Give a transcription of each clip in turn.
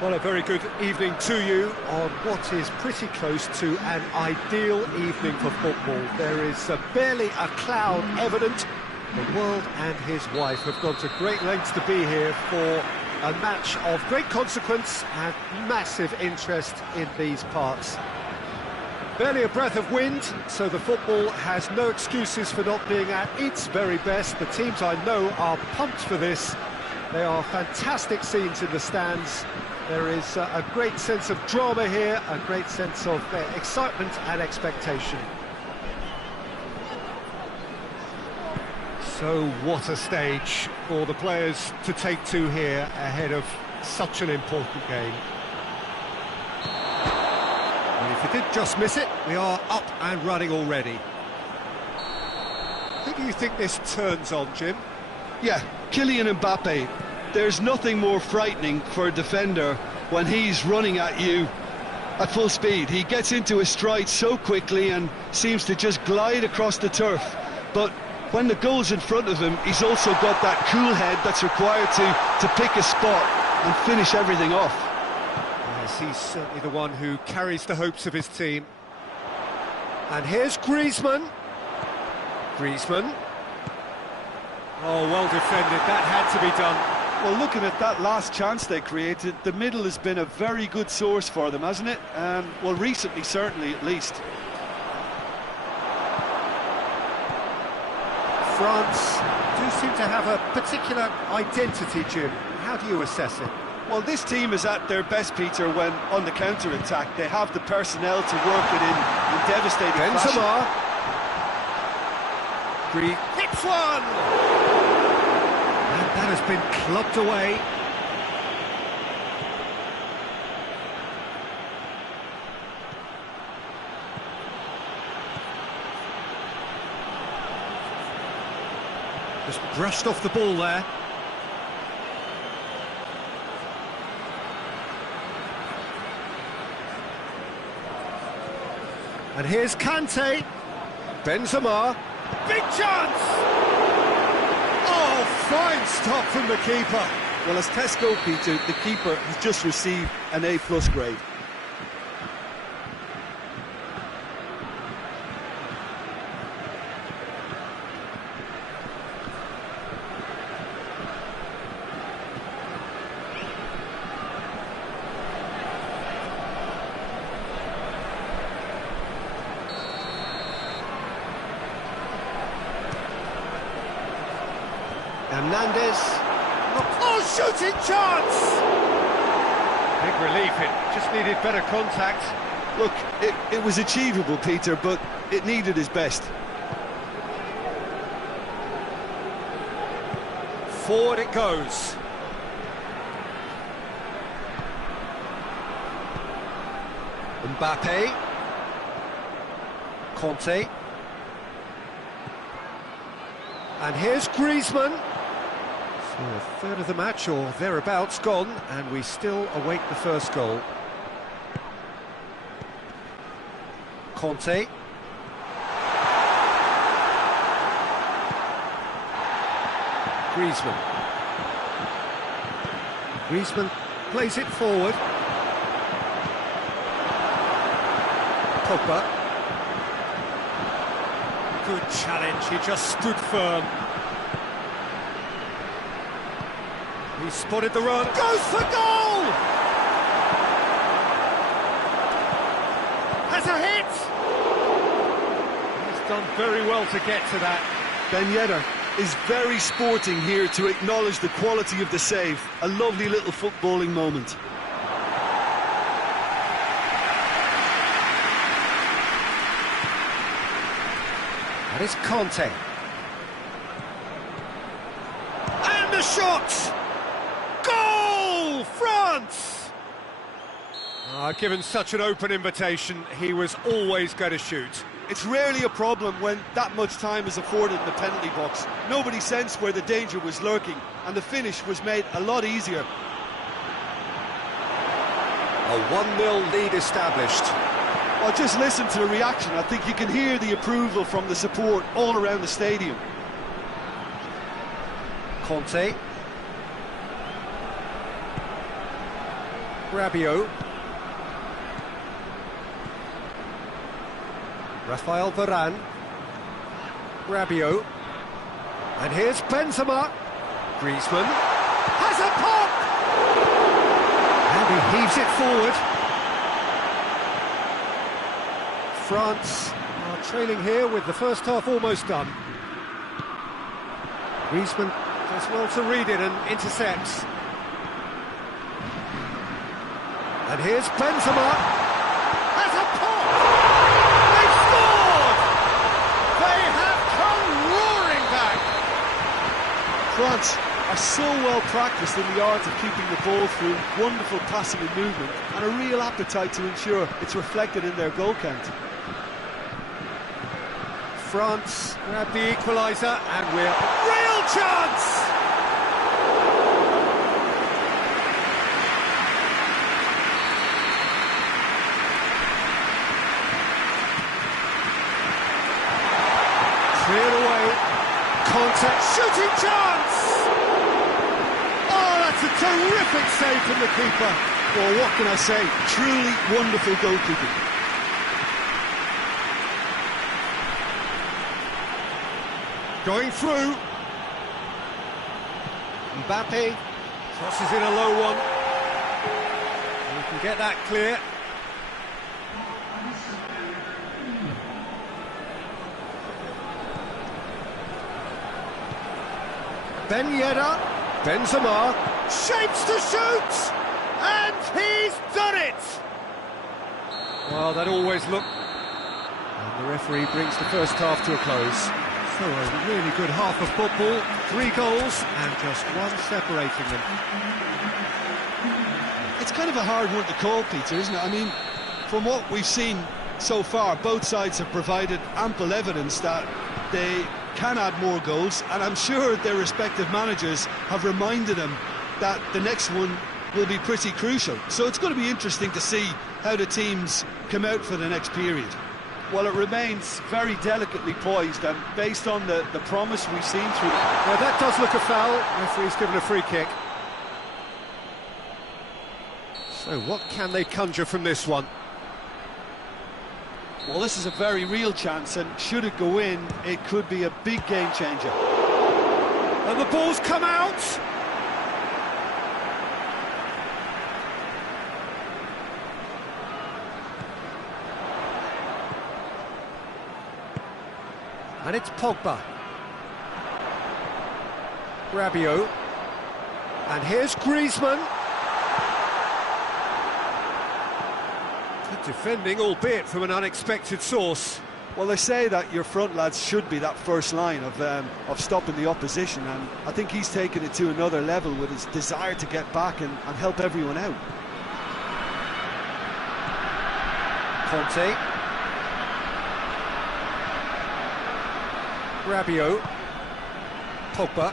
Well, a very good evening to you on what is pretty close to an ideal evening for football. There is barely a cloud evident. The world and his wife have gone to great lengths to be here for a match of great consequence and massive interest in these parts. Barely a breath of wind, so the football has no excuses for not being at its very best. The teams I know are pumped for this. They are fantastic scenes in the stands. There is a great sense of drama here, a great sense of excitement and expectation. So what a stage for the players to take to here ahead of such an important game. And if you did just miss it, we are up and running already. Who do you think this turns on, Jim? Yeah, Kylian Mbappe. There's nothing more frightening for a defender when he's running at you at full speed. He gets into his stride so quickly and seems to just glide across the turf. But when the goal's in front of him, he's also got that cool head that's required to pick a spot and finish everything off. Yes, he's certainly the one who carries the hopes of his team. And here's Griezmann. Griezmann. Oh, well defended, that had to be done. Well, looking at that last chance they created, the middle has been a very good source for them, hasn't it? Well, recently, certainly, at least. France do seem to have a particular identity, Jim. How do you assess it? Well, this team is at their best, Peter, when on the counter-attack. They have the personnel to work it in devastating Benzema. fashion. Hits one! And that has been clubbed away. Just brushed off the ball there. And here's Kante. Benzema. Big chance! Oh, fine stop from the keeper. Well, as tests go, Peter, the keeper has just received an A+ grade. Hernandez. Oh, shooting chance! Big relief, it just needed better contact. Look, it was achievable, Peter, but it needed his best. Forward it goes. Mbappe. Conte. And here's Griezmann. So a third of the match or thereabouts gone, and we still await the first goal. Conte. Griezmann. Griezmann plays it forward. Pogba. Good challenge, he just stood firm. He spotted the run, goes for goal! Has a hit! He's done very well to get to that. Ben Yedder is very sporting here to acknowledge the quality of the save. A lovely little footballing moment. That is Conte. And the shot! Goal! France! Given such an open invitation, he was always going to shoot. It's rarely a problem when that much time is afforded in the penalty box. Nobody sensed where the danger was lurking, and the finish was made a lot easier. A 1-0 lead established. Well, just listen to the reaction. I think you can hear the approval from the support all around the stadium. Conte. Rabiot. Rafael Varane. Rabiot. And here's Benzema. Griezmann has a pop! And he heaves it forward. France are trailing here with the first half almost done. Griezmann does well to read it and intercepts. And here's Benzema. Has a pop! They've scored! They have come roaring back! France are so well practiced in the art of keeping the ball through, wonderful passing and movement, and a real appetite to ensure it's reflected in their goal count. France grab the equaliser, and we're real chance! Cleared away. Contact, shooting chance! Oh, that's a terrific save from the keeper. Well, what can I say? Truly wonderful goalkeeping. Going through. Mbappe crosses in a low one. We can get that clear. Ben Yedder, Benzema, shapes to shoot, and he's done it! Well, that always looked... And the referee brings the first half to a close. So a really good half of football, 3 goals, and just one separating them. It's kind of a hard one to call, Peter, isn't it? I mean, from what we've seen so far, both sides have provided ample evidence that they can add more goals, and I'm sure their respective managers have reminded them that the next one will be pretty crucial. So it's going to be interesting to see how the teams come out for the next period. Well, it remains very delicately poised, and based on the promise we've seen through... Now that does look a foul. Referee's given a free kick. So what can they conjure from this one? Well, this is a very real chance, and should it go in, it could be a big game changer. And the ball's come out! And it's Pogba. Rabiot. And here's Griezmann. Good defending, albeit from an unexpected source. Well, they say that your front lads should be that first line of stopping the opposition, and I think he's taken it to another level with his desire to get back and help everyone out. Conte. Rabiot. Pogba.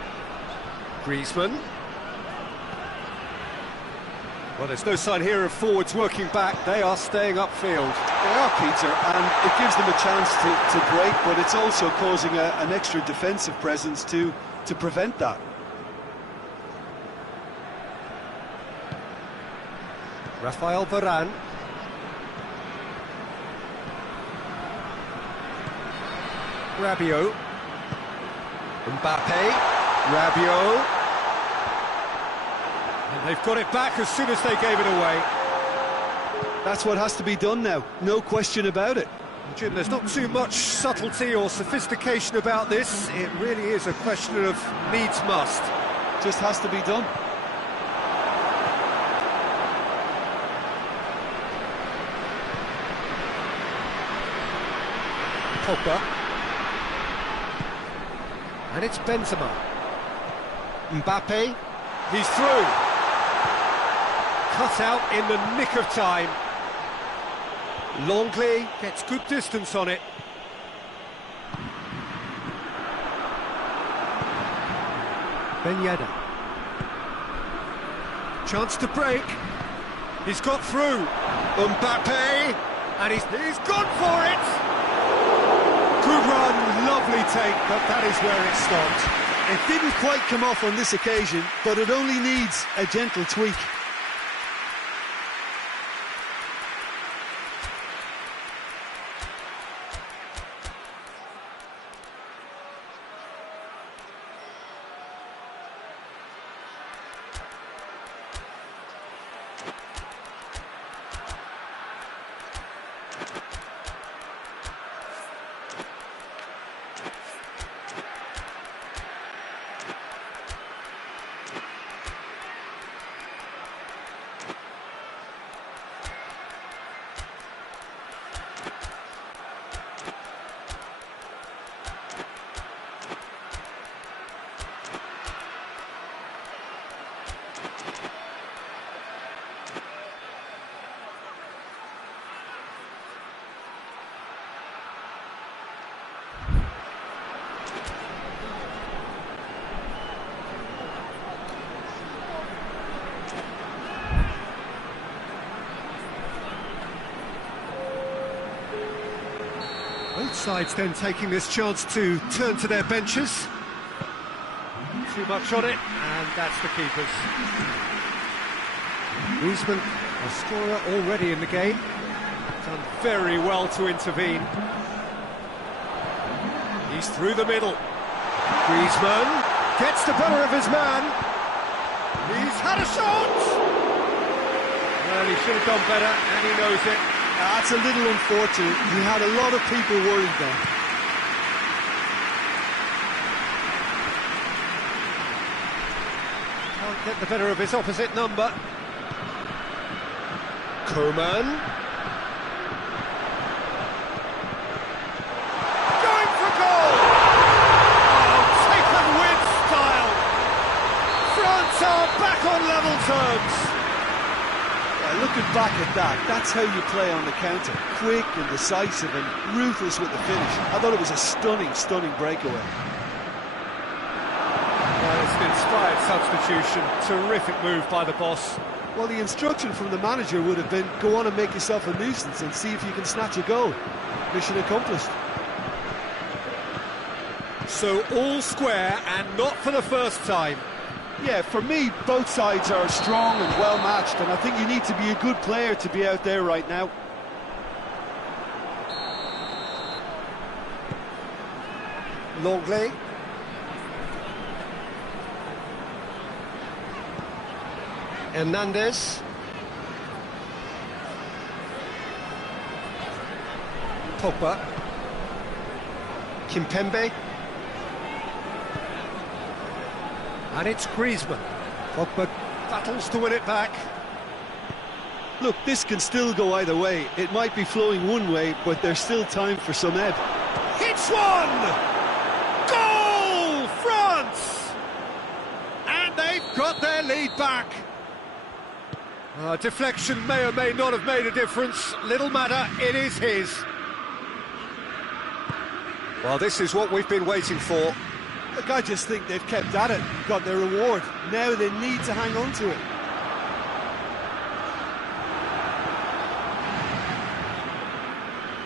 Griezmann. Well, there's no sign here of forwards working back. They are staying upfield. They are, Peter, and it gives them a chance to break, but it's also causing an extra defensive presence to prevent that. Rafael Varane. Rabiot. Mbappe. Rabiot. And they've got it back as soon as they gave it away. That's what has to be done now, no question about it. Jim, there's not too much subtlety or sophistication about this. It really is a question of needs must. Just has to be done. Pogba. And it's Benzema. Mbappe. He's through. Cut out in the nick of time. Longley gets good distance on it. Ben Yedder. Chance to break. He's got through. Mbappe. And he's gone for it. Good run, lovely take, but that is where it stopped. It didn't quite come off on this occasion, but it only needs a gentle tweak. Both sides then taking this chance to turn to their benches. Too much on it, and that's the keepers. Griezmann, a scorer already in the game. Done very well to intervene. He's through the middle. Griezmann gets the better of his man. He's had a shot! Well, he should have done better, and he knows it. That's a little unfortunate. He had a lot of people worried then. Can't get the better of his opposite number. Koeman. Going for goal! Oh, taken with style! France are back on level terms. Looking back at that, that's how you play on the counter. Quick and decisive and ruthless with the finish. I thought it was a stunning, stunning breakaway. Well, it's an inspired substitution. Terrific move by the boss. Well, the instruction from the manager would have been, go on and make yourself a nuisance and see if you can snatch a goal. Mission accomplished. So all square, and not for the first time. Yeah, for me, both sides are strong and well-matched, and I think you need to be a good player to be out there right now. Longley. Hernandez. Pogba. Kimpembe. And it's Griezmann. Pogba battles to win it back. Look, this can still go either way. It might be flowing one way, but there's still time for some ebb. Hits one! Goal! France! And they've got their lead back. Deflection may or may not have made a difference. Little matter, it is his. Well, this is what we've been waiting for. Look, I just think they've kept at it, got their reward. Now they need to hang on to it.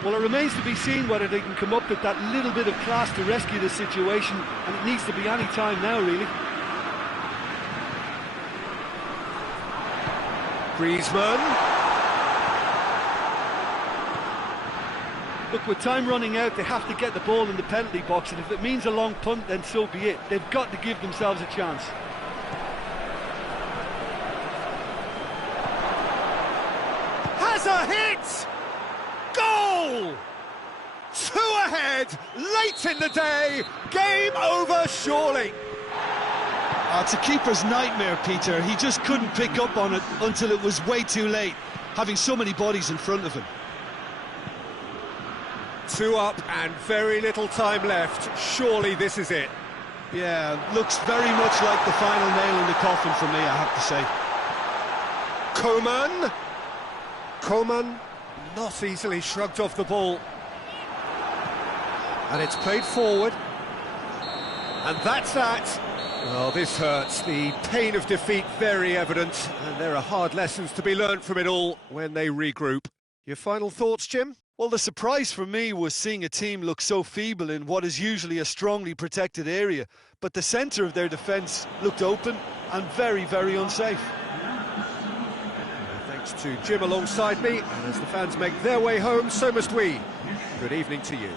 Well, it remains to be seen whether they can come up with that little bit of class to rescue the situation, and it needs to be any time now, really. Griezmann. Look, with time running out, they have to get the ball in the penalty box, and if it means a long punt, then so be it. They've got to give themselves a chance. Has a hit! Goal! 2 ahead, late in the day, game over surely. It's a keeper's nightmare, Peter. He just couldn't pick up on it until it was way too late, having so many bodies in front of him. 2 up and very little time left. Surely this is it. Yeah, looks very much like the final nail in the coffin for me, I have to say. Koeman. Koeman not easily shrugged off the ball. And it's played forward. And that's that. Well, this hurts. The pain of defeat very evident. And there are hard lessons to be learned from it all when they regroup. Your final thoughts, Jim? Well, the surprise for me was seeing a team look so feeble in what is usually a strongly protected area. But the centre of their defence looked open and very, very unsafe. Thanks to Jim alongside me, and as the fans make their way home, so must we. Good evening to you.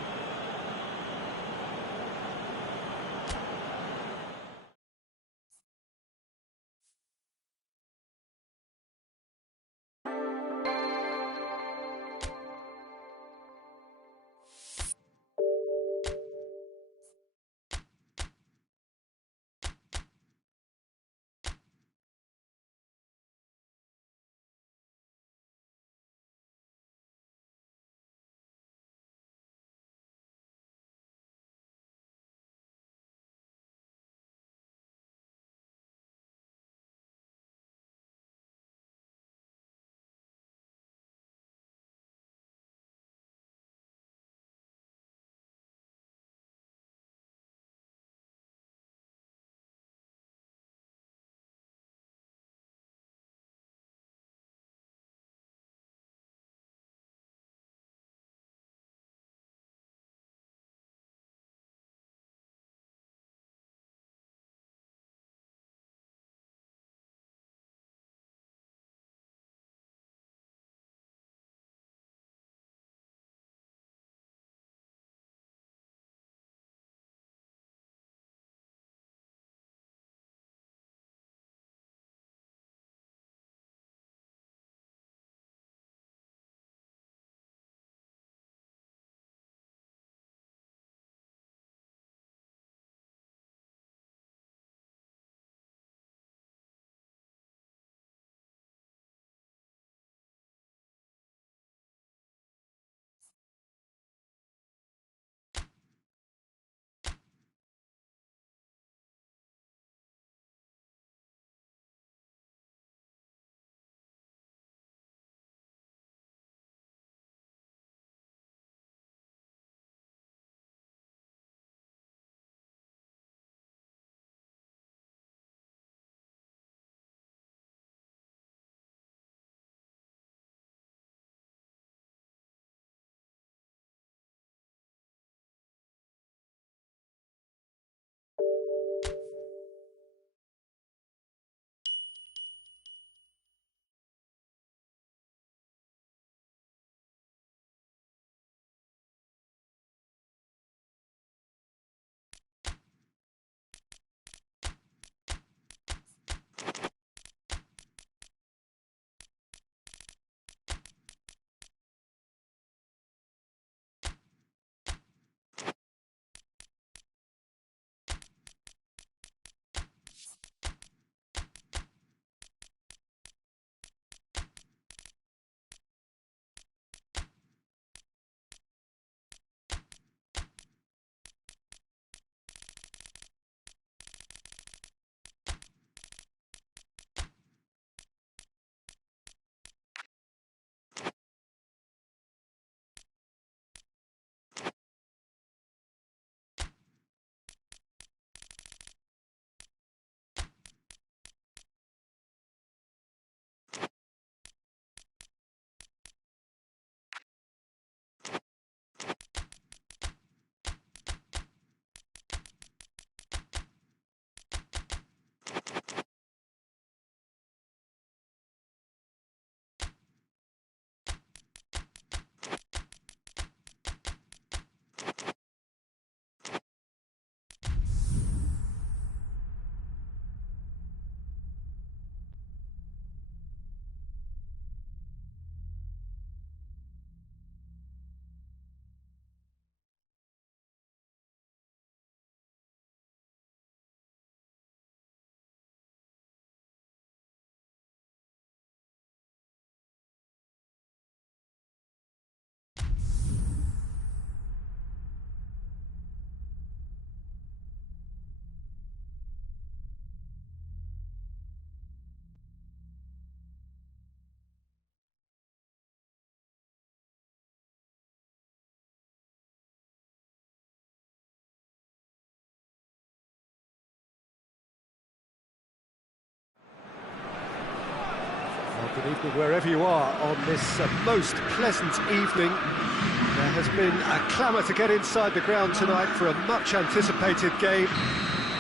Good evening wherever you are on this most pleasant evening. There has been a clamour to get inside the ground tonight for a much-anticipated game.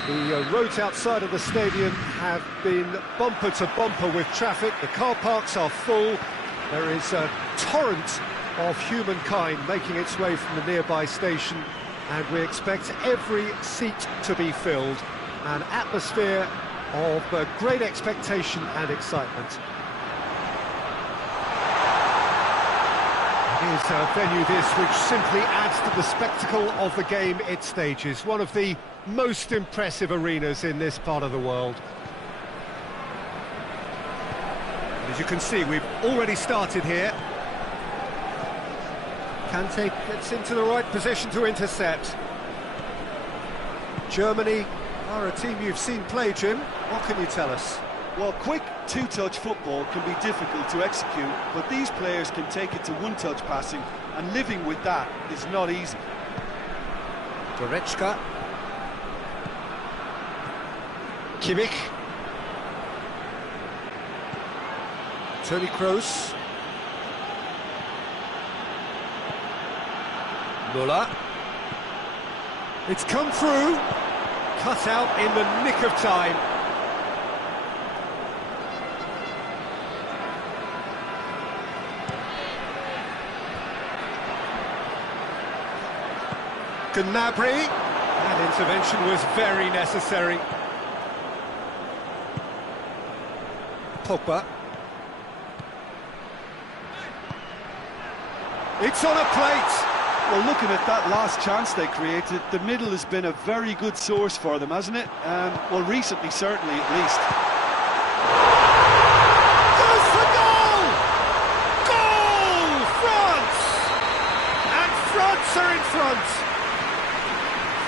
The roads outside of the stadium have been bumper to bumper with traffic. The car parks are full. There is a torrent of humankind making its way from the nearby station, and we expect every seat to be filled. An atmosphere of great expectation and excitement. It is a venue this which simply adds to the spectacle of the game it stages. One of the most impressive arenas in this part of the world. As you can see, we've already started here. Kante gets into the right position to intercept. Germany are a team you've seen play, Jim. What can you tell us? Well, quick two-touch football can be difficult to execute, but these players can take it to one-touch passing, and living with that is not easy. Goretzka. Kimmich. Toni Kroos. Müller. It's come through. Cut out in the nick of time. Gnabry. That intervention was very necessary. Pogba. It's on a plate. Well, looking at that last chance they created, the middle has been a very good source for them, hasn't it? Well, recently, certainly, at least. Goes for goal! Goal! France! And France are in front.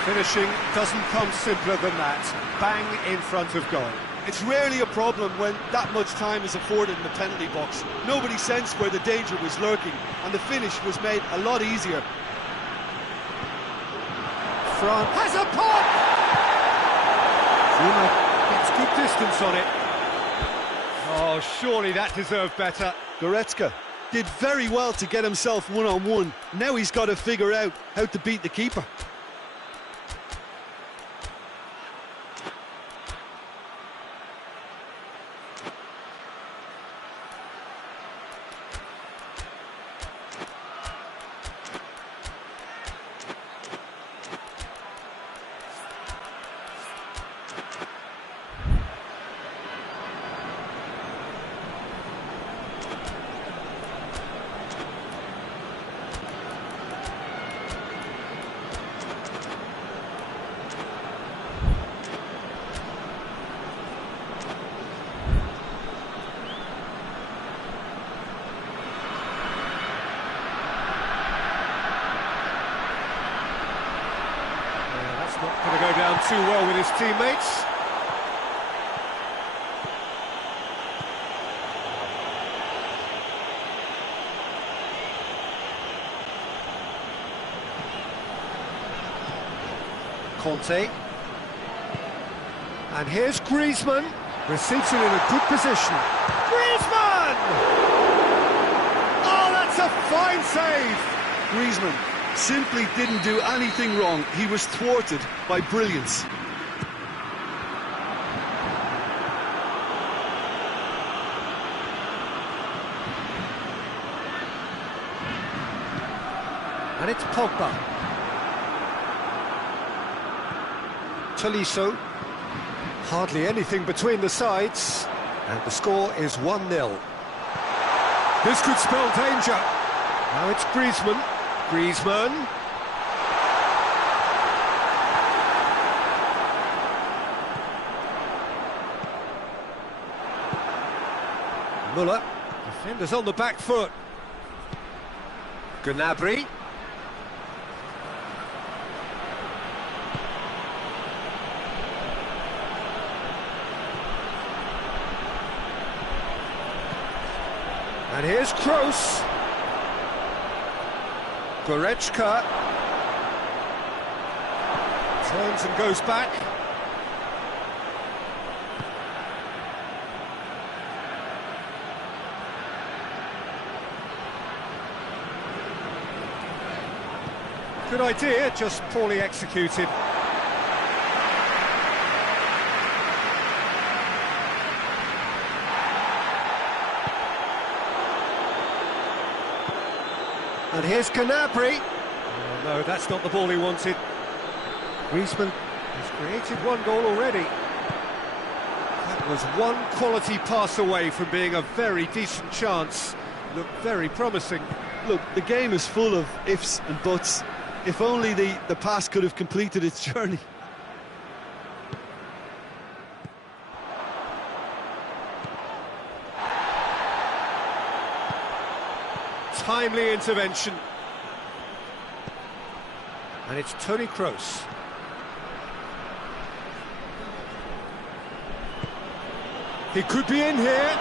Finishing doesn't come simpler than that. Bang in front of goal. It's rarely a problem when that much time is afforded in the penalty box. Nobody sensed where the danger was lurking, and the finish was made a lot easier. France has a pop! Zuma gets good distance on it. Oh, surely that deserved better. Goretzka did very well to get himself one-on-one. Now he's got to figure out how to beat the keeper. Not going to go down too well with his teammates. Conte. And here's Griezmann. Receives it in a good position. Griezmann! Oh, that's a fine save! Griezmann simply didn't do anything wrong. He was thwarted by brilliance. And it's Pogba. Tolisso. Hardly anything between the sides. And the score is 1-0. This could spell danger. Now it's Griezmann. Griezmann. Müller. Defenders on the back foot. Gnabry. And here's Kroos. Goretzka. Turns and goes back. Good idea, just poorly executed. And here's Gnabry. Oh, no, that's not the ball he wanted. Griezmann has created one goal already. That was one quality pass away from being a very decent chance. Looked very promising. Look, the game is full of ifs and buts. If only the pass could have completed its journey. Timely intervention. And it's Toni Kroos. He could be in here.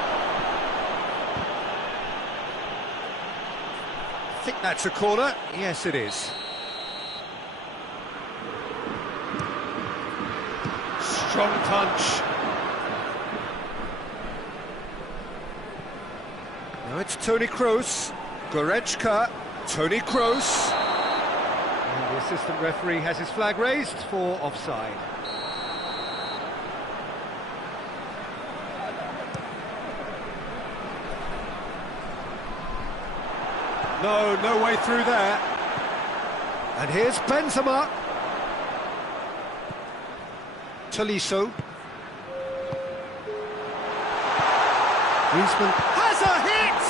I think that's a corner. Yes, it is. Strong punch. Now it's Toni Kroos. Goretzka, Toni Kroos. And the assistant referee has his flag raised for offside. No way through there. And here's Benzema. Tolisso. Griezmann has a hit!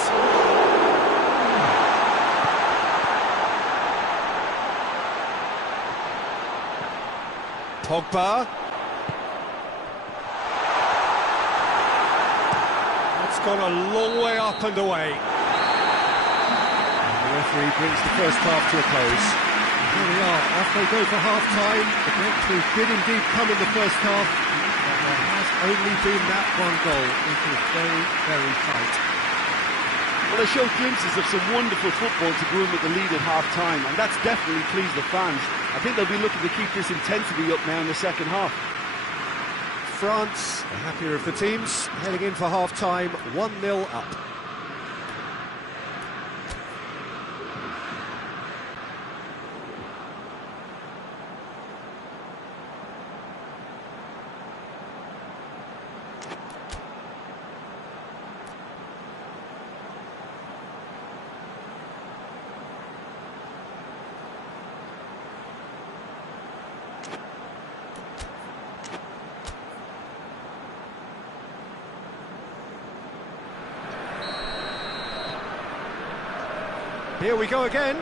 Pogba. That's gone a long way up and away. The referee brings the first half to a close. Here we are, off they go for half-time. The breakthrough did indeed come in the first half, but there has only been that one goal. It is very, very tight. Well, they showed glimpses of some wonderful football to go in with the lead at half-time, and that's definitely pleased the fans. I think they'll be looking to keep this intensity up now in the second half. France, the happier of the teams, heading in for half-time, 1-0 up. Here we go again.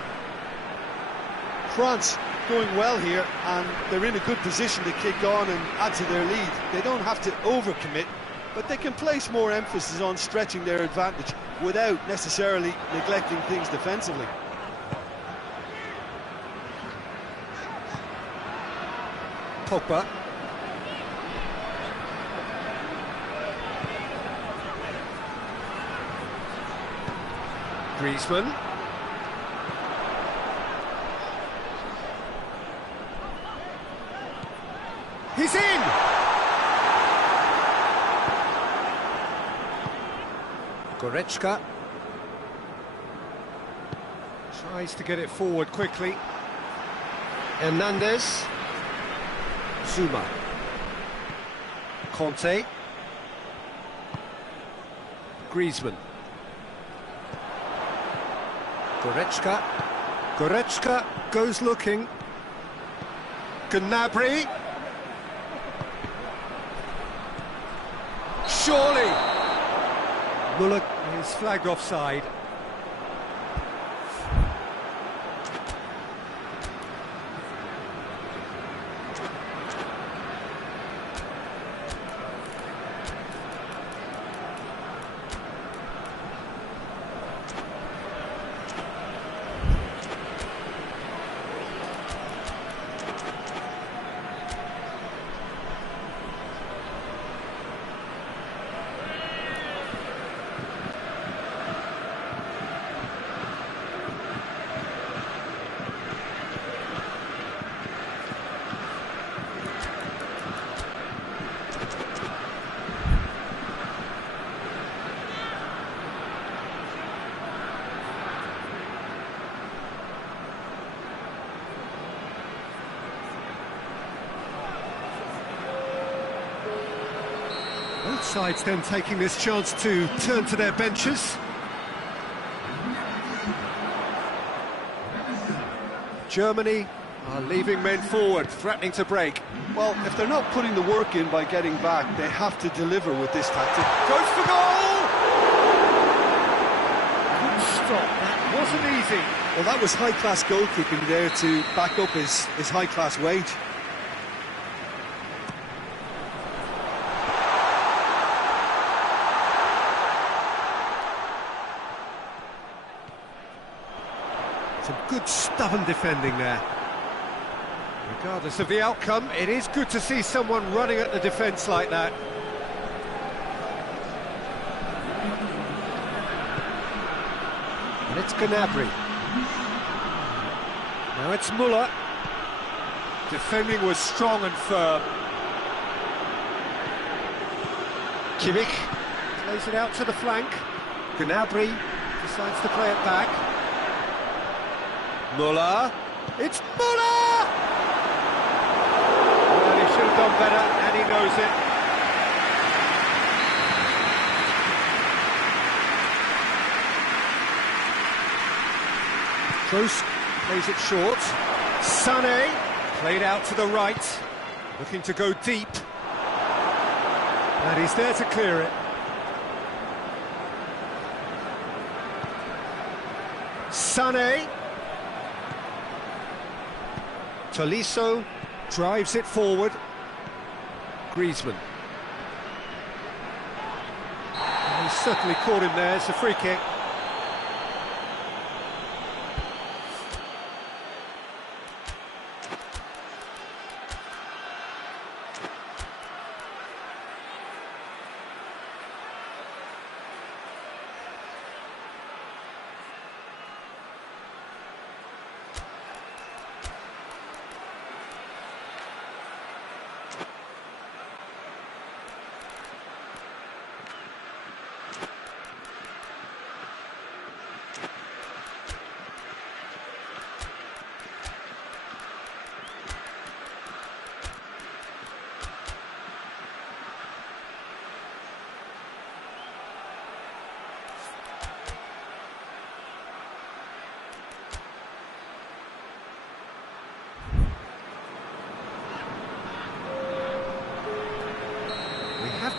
France going well here, and they're in a good position to kick on and add to their lead. They don't have to overcommit, but they can place more emphasis on stretching their advantage without necessarily neglecting things defensively. Pogba. Griezmann. He's in! Goretzka tries to get it forward quickly. Hernandez. Zuma. Conte. Griezmann. Goretzka. Goretzka goes looking. Gnabry. Surely! Muller is flagged offside. Both sides then taking this chance to turn to their benches. Germany are leaving men forward, threatening to break. Well, if they're not putting the work in by getting back, they have to deliver with this tactic. Goes for goal! Good stop, that wasn't easy. Well, that was high-class goalkeeping there to back up his high-class wage. Some good stubborn defending there. Regardless of the outcome, it is good to see someone running at the defence like that. And it's Gnabry. Now it's Müller. Defending was strong and firm. Kimmich plays it out to the flank. Gnabry decides to play it back. Müller. It's Müller! Well, he should have done better, and he knows it. Kroos plays it short. Sané played out to the right, looking to go deep. And he's there to clear it. Sané. Tolisso drives it forward. Griezmann. And he certainly caught him there. It's a free kick.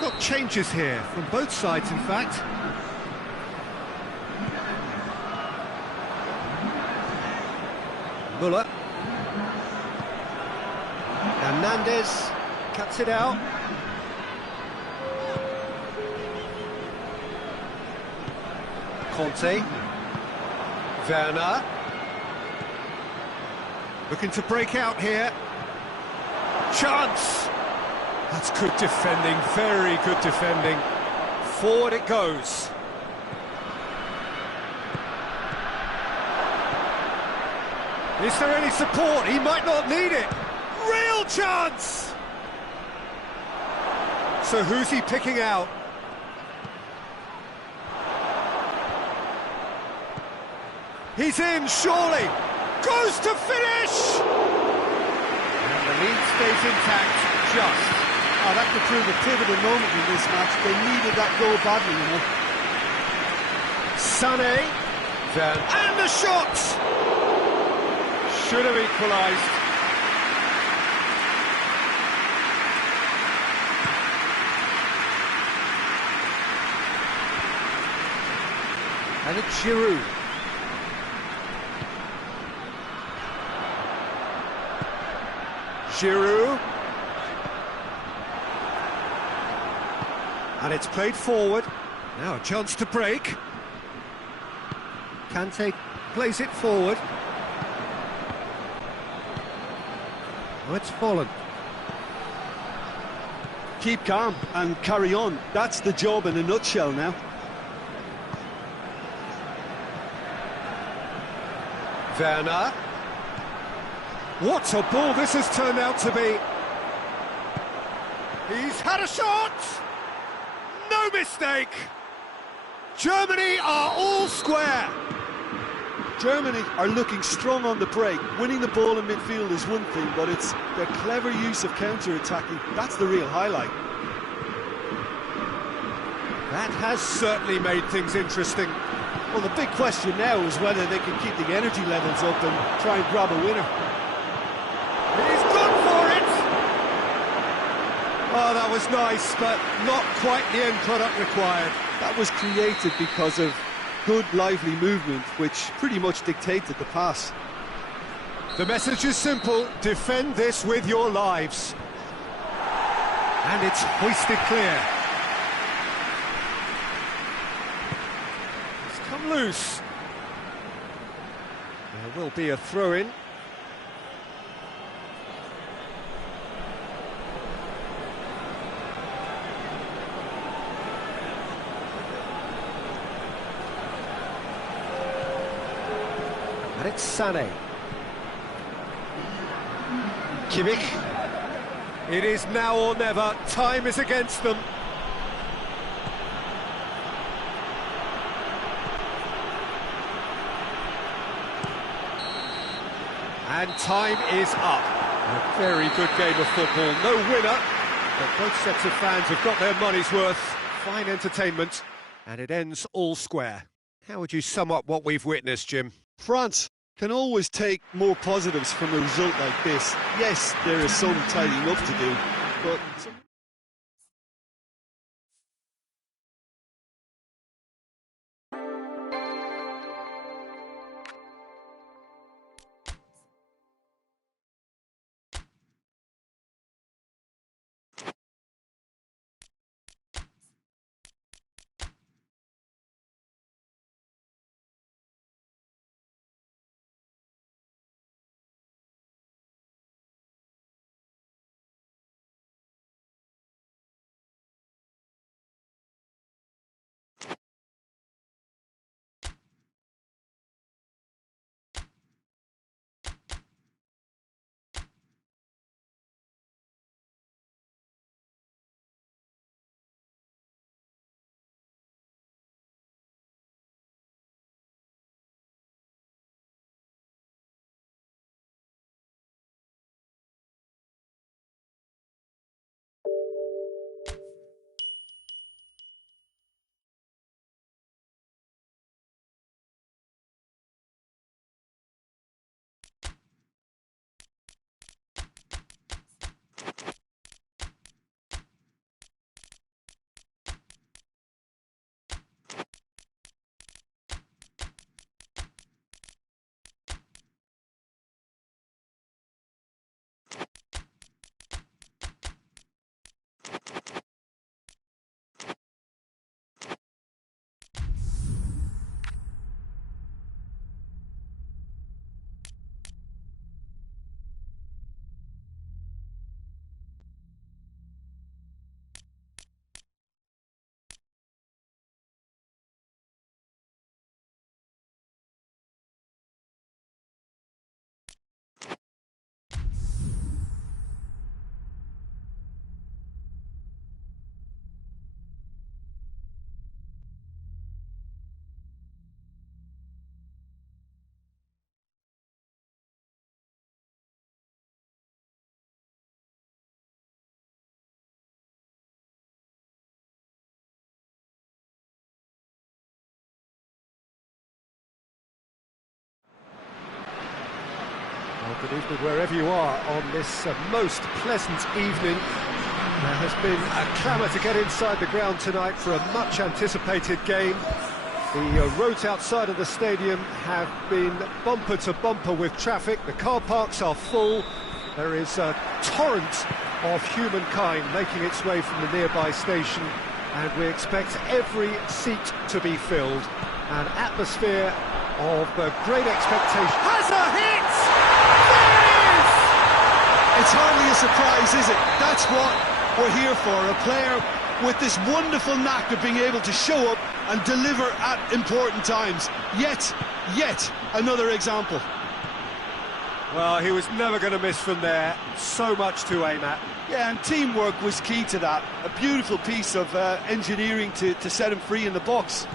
Got changes here from both sides, in fact. Müller. Hernandez cuts it out. Conte. Werner. Looking to break out here. Chance! That's good defending, very good defending. Forward it goes. Is there any support? He might not need it. Real chance! So who's he picking out? He's in, surely. Goes to finish! And the lead stays intact, just. Oh, that could prove a pivotal moment in this match. They needed that goal badly, you know. Sané. And the shot! Should have equalised. And it's Giroud. Giroud. And it's played forward. Now a chance to break. Kante plays it forward. Oh, it's fallen. Keep calm and carry on. That's the job in a nutshell now. Werner. What a ball this has turned out to be. He's had a shot! No mistake! Germany are all square! Germany are looking strong on the break. Winning the ball in midfield is one thing, but it's their clever use of counter-attacking. That's the real highlight. That has certainly made things interesting. Well, the big question now is whether they can keep the energy levels up and try and grab a winner. He's gone for it! Oh, that was nice, but not quite the end product required. That was created because of good, lively movement, which pretty much dictated the pass. The message is simple: defend this with your lives. And it's hoisted clear. It's come loose. There will be a throw-in. And it's Sané. Kimmich. It is now or never. Time is against them. And time is up. A very good game of football. No winner, but both sets of fans have got their money's worth. Fine entertainment, and it ends all square. How would you sum up what we've witnessed, Jim? France can always take more positives from a result like this. Yes, there is some tidying up to do, but... Well, good evening wherever you are on this most pleasant evening. There has been a clamour to get inside the ground tonight for a much anticipated game. The roads outside of the stadium have been bumper to bumper with traffic. The car parks are full. There is a torrent of humankind making its way from the nearby station, and we expect every seat to be filled. An atmosphere of great expectation. Has a hit! It's hardly a surprise, is it? That's what we're here for, a player with this wonderful knack of being able to show up and deliver at important times. Yet another example. Well, he was never going to miss from there. So much to aim at. Yeah, and teamwork was key to that. A beautiful piece of engineering to set him free in the box.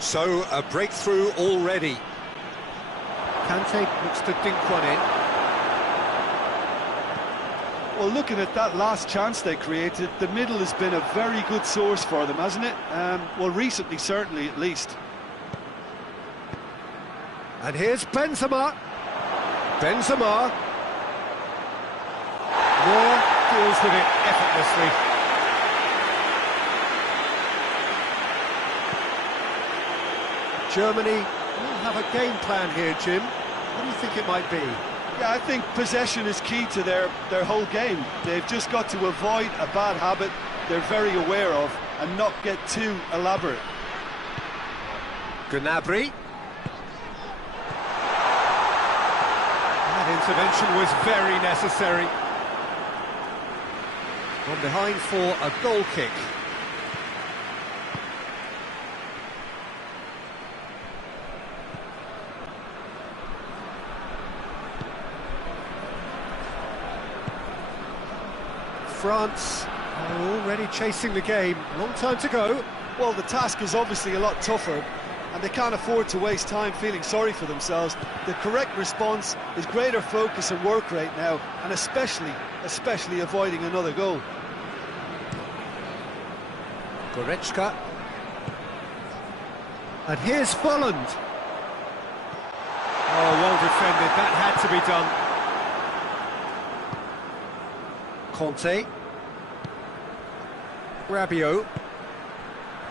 So, a breakthrough already. Kante looks to dink one in. Well, looking at that last chance they created, the middle has been a very good source for them, hasn't it? Well, recently, certainly, at least. And here's Benzema. Benzema. Moore deals with it effortlessly. Germany will have a game plan here, Jim. What do you think it might be? Yeah, I think possession is key to their whole game. They've just got to avoid a bad habit they're very aware of and not get too elaborate. Gnabry. That intervention was very necessary. From behind for a goal kick. France are already chasing the game. Long time to go. Well, the task is obviously a lot tougher, and they can't afford to waste time feeling sorry for themselves. The correct response is greater focus and work rate now, and especially avoiding another goal. Goretzka. And here's Bolland. Oh, well defended. That had to be done. Conte. Rabiot.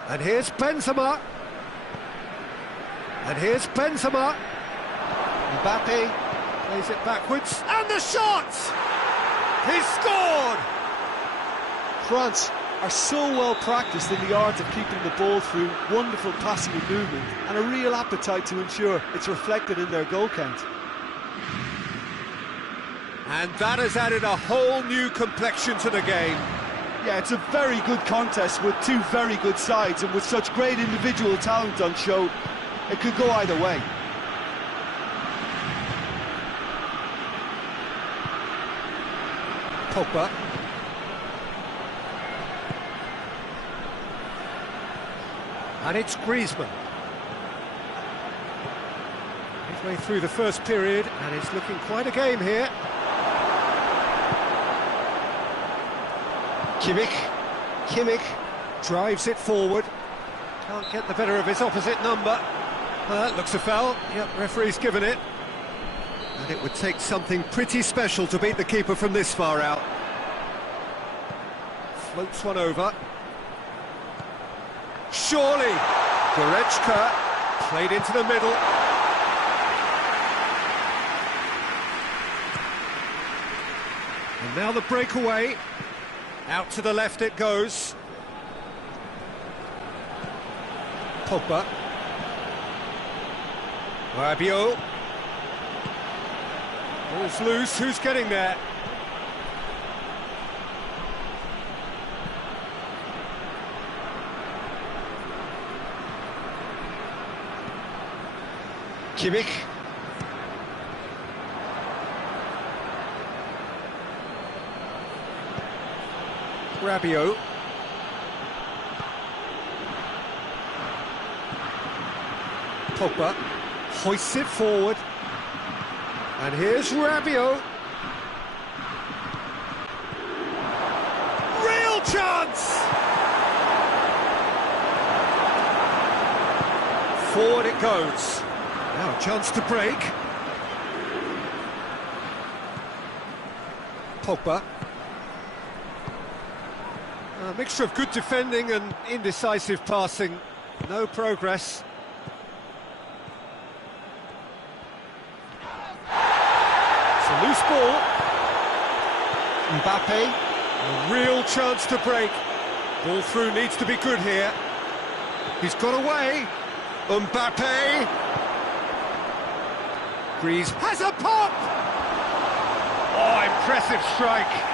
And here's Benzema. And here's Benzema. Mbappe plays it backwards. And the shot! He's scored! France are so well practiced in the art of keeping the ball through wonderful passing and movement, and a real appetite to ensure it's reflected in their goal count. And that has added a whole new complexion to the game. Yeah, it's a very good contest with two very good sides, and with such great individual talent on show, it could go either way. Pogba. And it's Griezmann. Midway through the first period, and it's looking quite a game here. Kimmich drives it forward. Can't get the better of his opposite number. Looks a foul. Yep, referee's given it. And it would take something pretty special to beat the keeper from this far out. Floats one over. Surely! Goretzka played into the middle. And now the breakaway. Out to the left it goes. Pogba. Rabiot. Ball's loose, who's getting there? Kimmich. Rabiot. Pogba hoists it forward. And here's Rabiot. Real chance! Forward it goes. Now a chance to break. Pogba. A mixture of good defending and indecisive passing. No progress. It's a loose ball. Mbappe. A real chance to break. Ball through needs to be good here. He's got away. Mbappe. Greaves has a pop! Oh, impressive strike.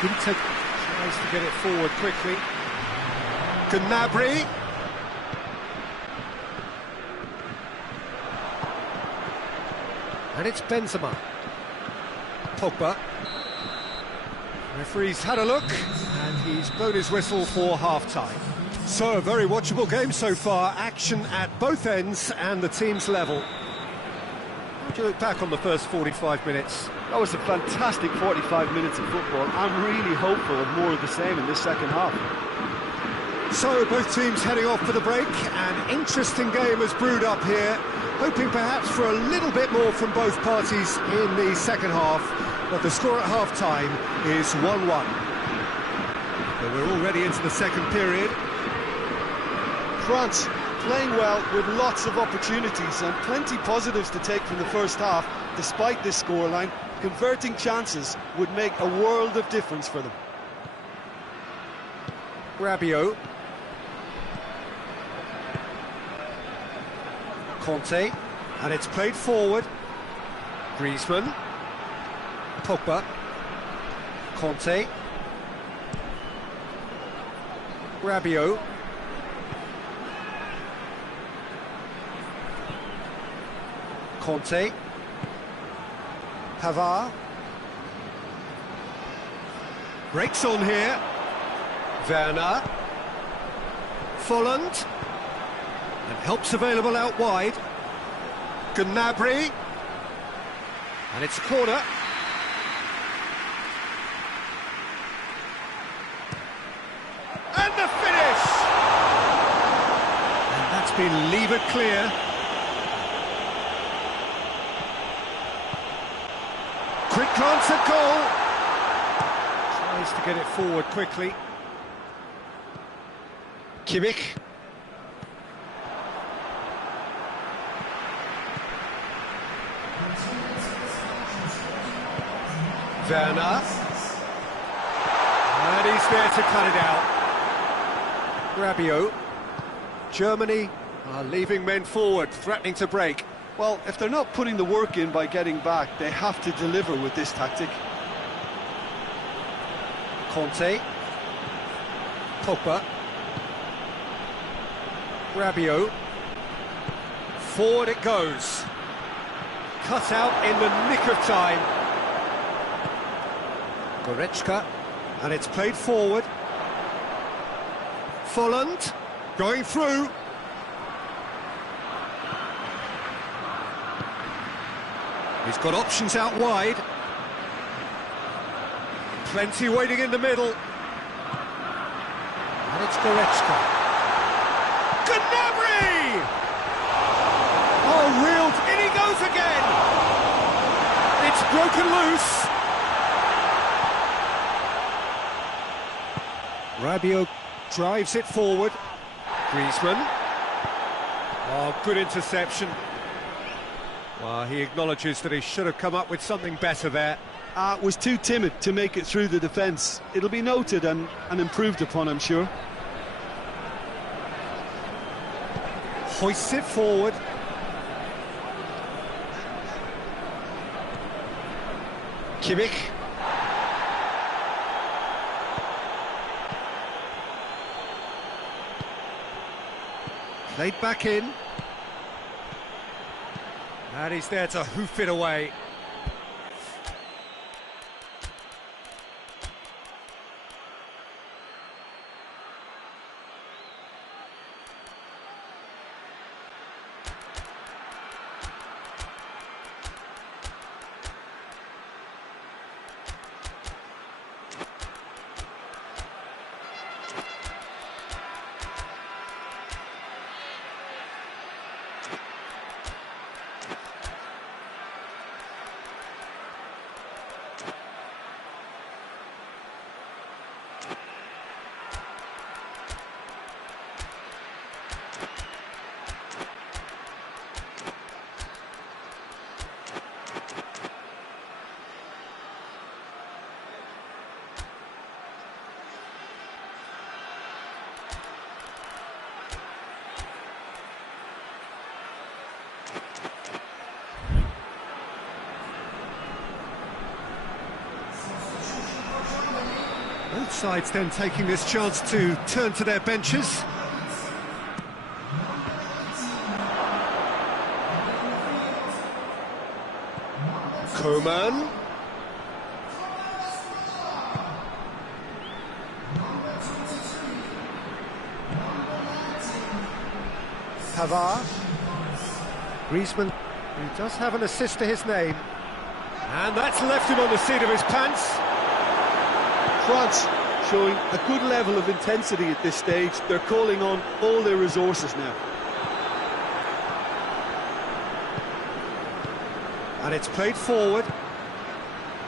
Ginter tries to get it forward quickly. Gnabry. And it's Benzema. Pogba. Referee's had a look, and he's blown his whistle for half-time. So, a very watchable game so far. Action at both ends and the team's level. How do you look back on the first 45 minutes? That was a fantastic 45 minutes of football. I'm really hopeful of more of the same in this second half. So, both teams heading off for the break. An interesting game has brewed up here, hoping perhaps for a little bit more from both parties in the second half, but the score at half-time is 1-1. But we're already into the second period. France playing well with lots of opportunities and plenty positives to take from the first half. Despite this scoreline, converting chances would make a world of difference for them. Rabiot. Conte, and it's played forward. Griezmann. Pogba. Conte. Rabiot. Conte. Pavard. Breaks on here. Werner. Folland. And helps available out wide. Gnabry. And it's a corner. And the finish! And that's been levered clear. Quick glance at goal. Tries to get it forward quickly. Kimmich. Werner. And he's there to cut it out. Rabiot. Germany are leaving men forward, threatening to break. Well, if they're not putting the work in by getting back, they have to deliver with this tactic. Conte. Pogba. Rabiot. Forward it goes. Cut out in the nick of time. Goretzka, and it's played forward. Folland, going through. He's got options out wide. Plenty waiting in the middle. And it's Goretzka. Gnabry! Oh, reeled, in he goes again! It's broken loose. Rabiot drives it forward. Griezmann. Oh, good interception. Well, he acknowledges that he should have come up with something better there. Was too timid to make it through the defence. It'll be noted and improved upon, I'm sure. Hoists it forward. Kimmich. Played back in. And he's there to hoof it away. Both sides then taking this chance to turn to their benches. Coman. Pavard. Griezmann, who does have an assist to his name. And that's left him on the seat of his pants. France showing a good level of intensity at this stage. They're calling on all their resources now. And it's played forward.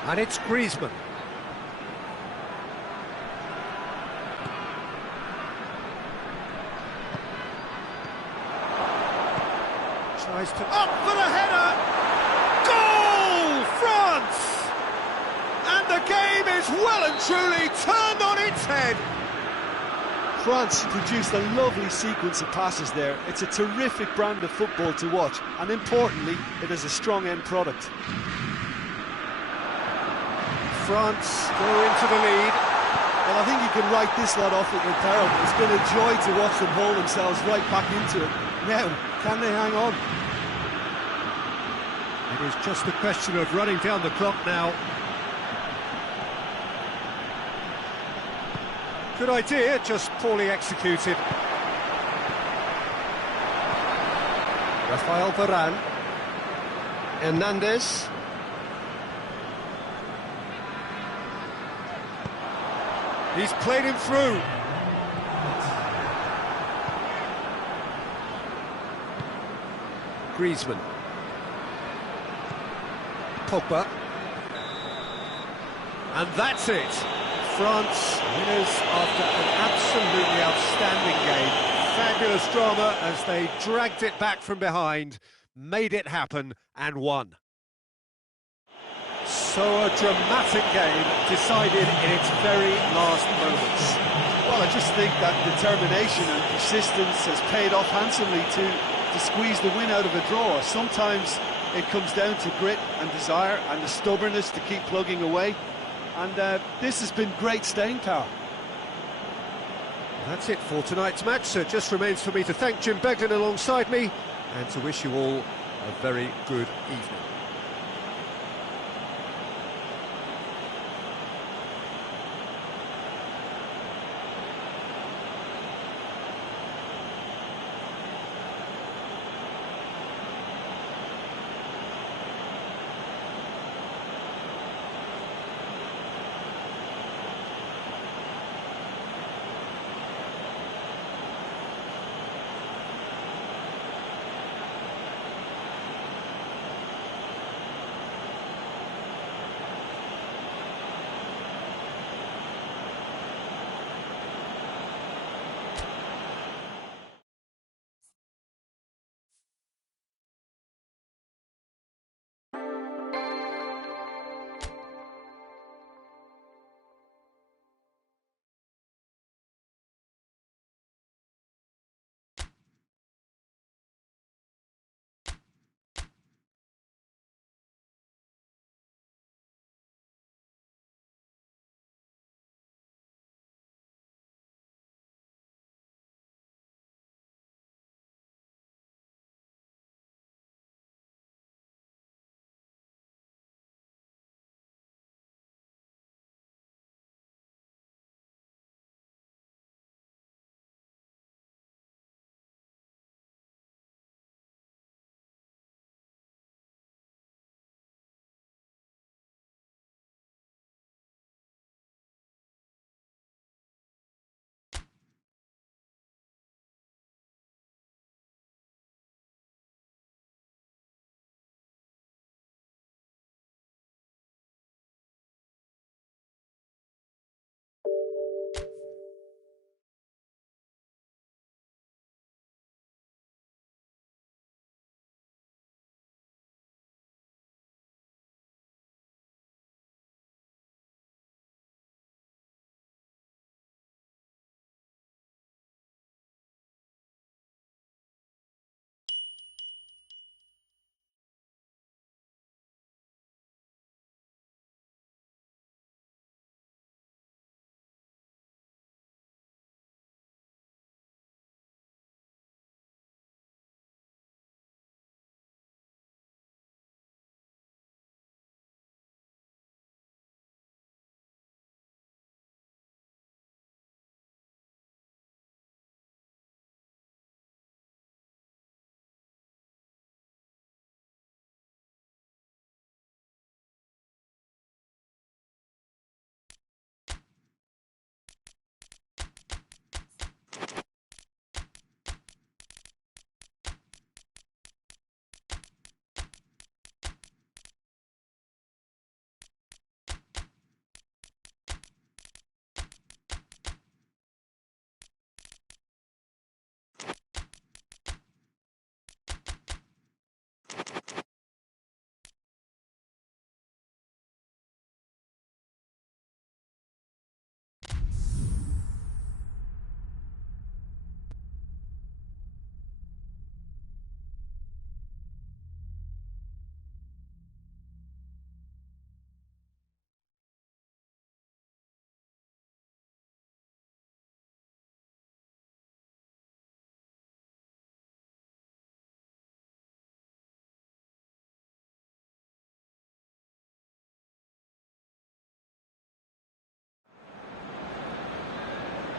And it's Griezmann. Tries to... Up for the header! Goal! France! And the game is well and truly turned on its head. France produced a lovely sequence of passes there. It's a terrific brand of football to watch, and importantly, it is a strong end product. France go into the lead. Well, I think you can write this lot off at repair. It's been a joy to watch them haul themselves right back into it. Now, can they hang on? It is just a question of running down the clock now. Good idea, just poorly executed. Rafael Varane. Hernandez. He's played him through. Griezmann. Pogba. And that's it. France winners after an absolutely outstanding game. Fabulous drama as they dragged it back from behind, made it happen and won. So a dramatic game decided in its very last moments. Well, I just think that determination and persistence has paid off handsomely to squeeze the win out of a draw. Sometimes it comes down to grit and desire and the stubbornness to keep plugging away. And this has been great staying power. That's it for tonight's match, so it just remains for me to thank Jim Beglin alongside me and to wish you all a very good evening.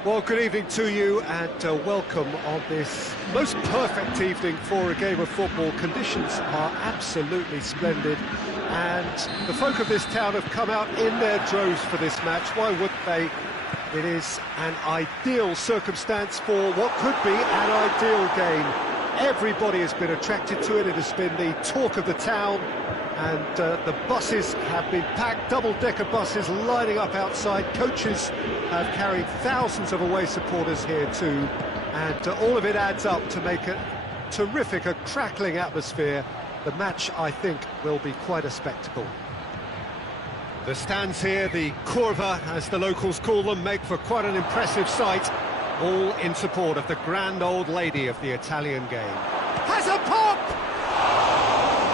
Well, good evening to you and welcome on this most perfect evening for a game of football. Conditions are absolutely splendid and the folk of this town have come out in their droves for this match. Why wouldn't they? It is an ideal circumstance for what could be an ideal game. Everybody has been attracted to it. It has been the talk of the town. And the buses have been packed, double-decker buses lining up outside. Coaches have carried thousands of away supporters here too. And all of it adds up to make a terrific, a crackling atmosphere. The match, I think, will be quite a spectacle. The stands here, the curva, as the locals call them, make for quite an impressive sight. All in support of the grand old lady of the Italian game. Has a pop!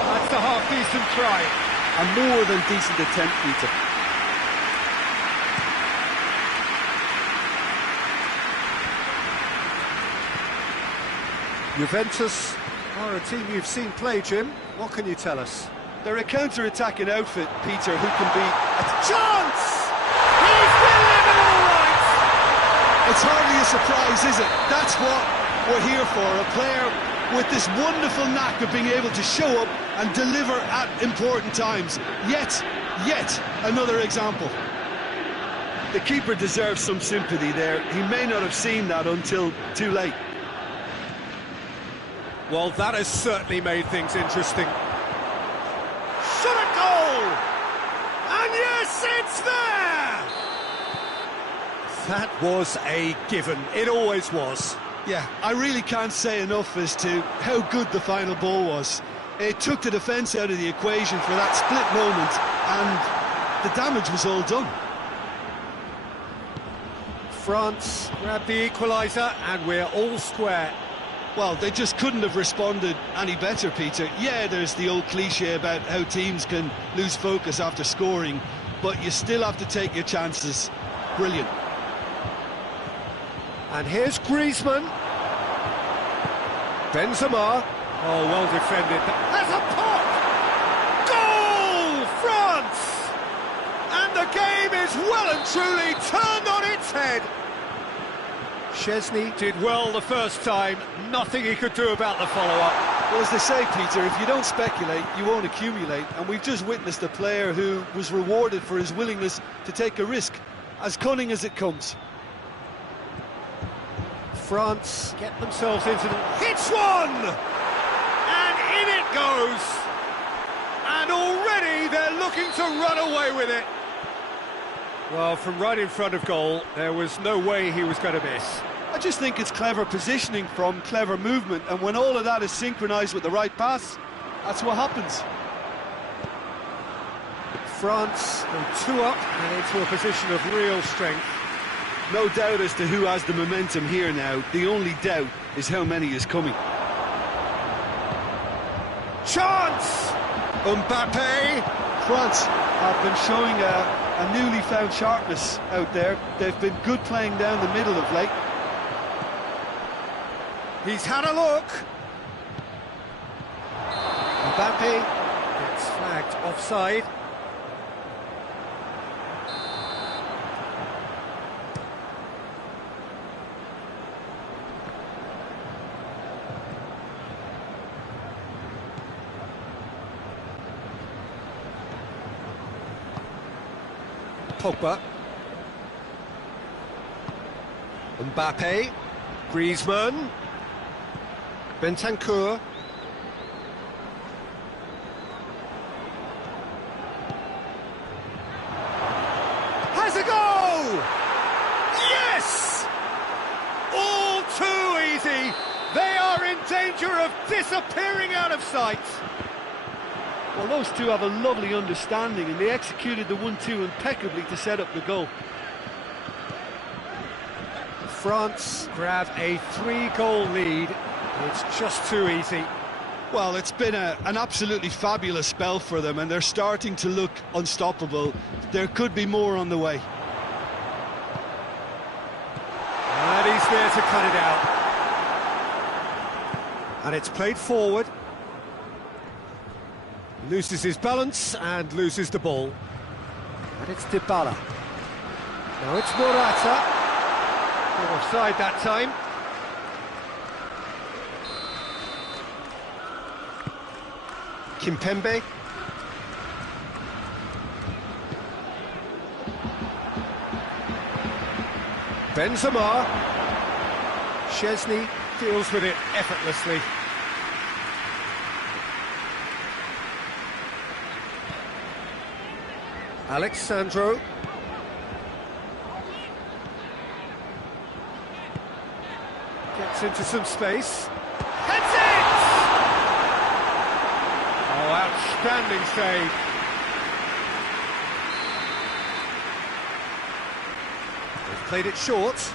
That's a half-decent try. A more than decent attempt, Peter. Juventus are a team you've seen play, Jim. What can you tell us? They're a counter-attacking outfit, Peter, who can be... A chance! He's delivered all right! It's hardly a surprise, is it? That's what we're here for, a player with this wonderful knack of being able to show up and deliver at important times. Yet another example. The keeper deserves some sympathy there. He may not have seen that until too late. Well, that has certainly made things interesting. Shot a goal! And yes, it's there! That was a given. It always was. Yeah, I really can't say enough as to how good the final ball was. It took the defence out of the equation for that split moment, and the damage was all done. France grabbed the equaliser, and we're all square. Well, they just couldn't have responded any better, Peter. Yeah, there's the old cliche about how teams can lose focus after scoring, but you still have to take your chances. Brilliant. And here's Griezmann. Benzema. Oh, well defended. There's a pop! Goal! France! And the game is well and truly turned on its head. Szczesny did well the first time. Nothing he could do about the follow-up. Well, as they say, Peter, if you don't speculate, you won't accumulate. And we've just witnessed a player who was rewarded for his willingness to take a risk, as cunning as it comes. France get themselves into the... Hits one! And in it goes! And already they're looking to run away with it. Well, from right in front of goal, there was no way he was going to miss. I just think it's clever positioning from clever movement, and when all of that is synchronised with the right pass, that's what happens. France go 2 up and into a position of real strength. No doubt as to who has the momentum here now. The only doubt is how many is coming. Chance! Mbappe! France have been showing a newly found sharpness out there. They've been good playing down the middle of late. He's had a look. Mbappe gets flagged offside. Pogba. Mbappe. Griezmann. Bentancur. Has a goal! Yes! All too easy. They are in danger of disappearing out of sight. Well, those two have a lovely understanding, and they executed the 1-2 impeccably to set up the goal. France grab a 3-goal lead. It's just too easy. Well, it's been an absolutely fabulous spell for them, and they're starting to look unstoppable. There could be more on the way. And he's there to cut it out. And it's played forward. Loses his balance and loses the ball. And it's Dybala. Now it's Morata. Offside that time. Kimpembe. Benzema. Szczesny deals with it effortlessly. Alexandro. Gets into some space. Heads it! Oh, outstanding save. They've played it short.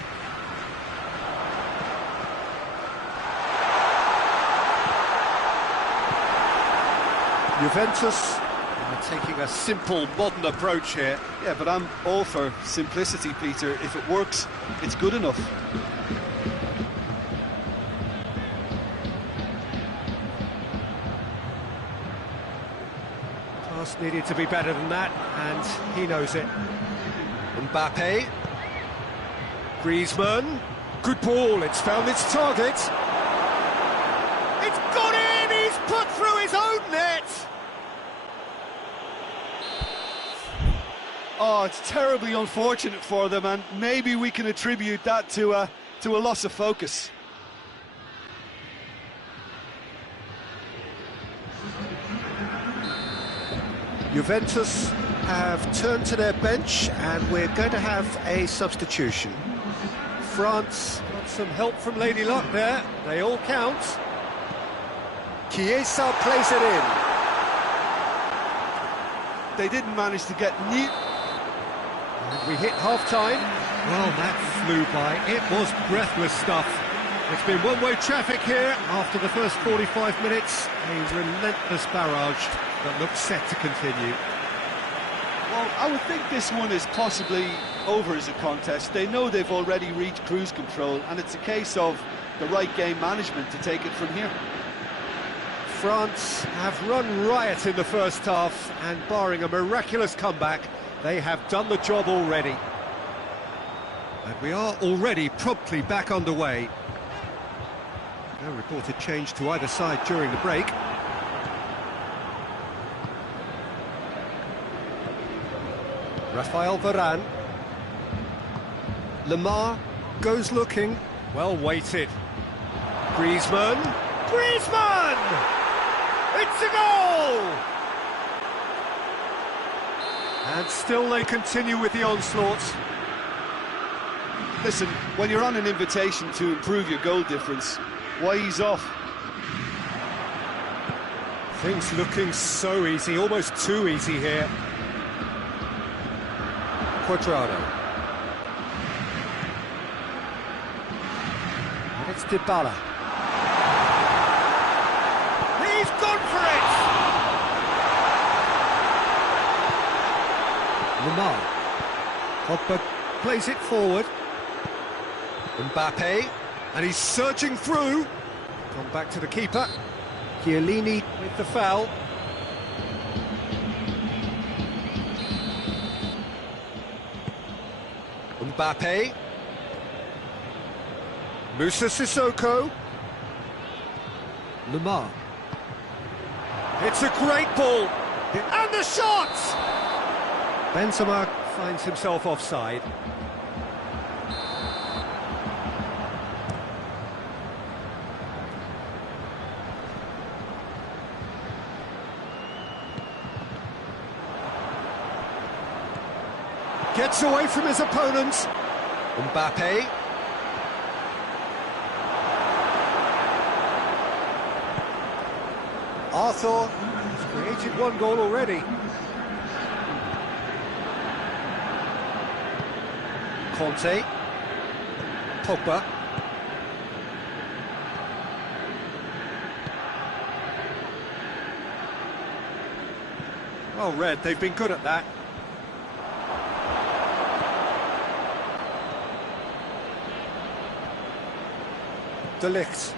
Juventus are taking a simple, modern approach here. Yeah, but I'm all for simplicity, Peter. If it works, it's good enough. Pass needed to be better than that, and he knows it. Mbappe. Griezmann. Good ball, it's found its target. It's gone in, he's put through his own net. Oh, it's terribly unfortunate for them, and maybe we can attribute that to a loss of focus. Juventus have turned to their bench, and we're going to have a substitution. France got some help from Lady Luck there. They all count. Chiesa plays it in. They didn't manage to get neat. And we hit half-time. Well, that flew by. It was breathless stuff. It's been one-way traffic here after the first 45 minutes. A relentless barrage that looks set to continue. Well, I would think this one is possibly over as a contest. They know they've already reached cruise control, and it's a case of the right game management to take it from here. France have run riot in the first half, and barring a miraculous comeback, they have done the job already. And we are already promptly back underway. No reported change to either side during the break. Rafael Varane. Lemar goes looking. Well weighted. Griezmann. Griezmann! It's a goal! And still they continue with the onslaught. Listen, when you're on an invitation to improve your goal difference, why ease off? Things looking so easy, almost too easy here. Cuadrado. And it's Dybala. He's gone for it! Lemar. Pogba plays it forward. Mbappe. And he's surging through. Gone back to the keeper. Chiellini with the foul. Mbappe. Moussa Sissoko. Lemar. It's a great ball. And the shot! Benzema finds himself offside. Gets away from his opponents. Mbappe. Arthur has created one goal already. Conte. Pogba. Well read, they've been good at that. De Ligt.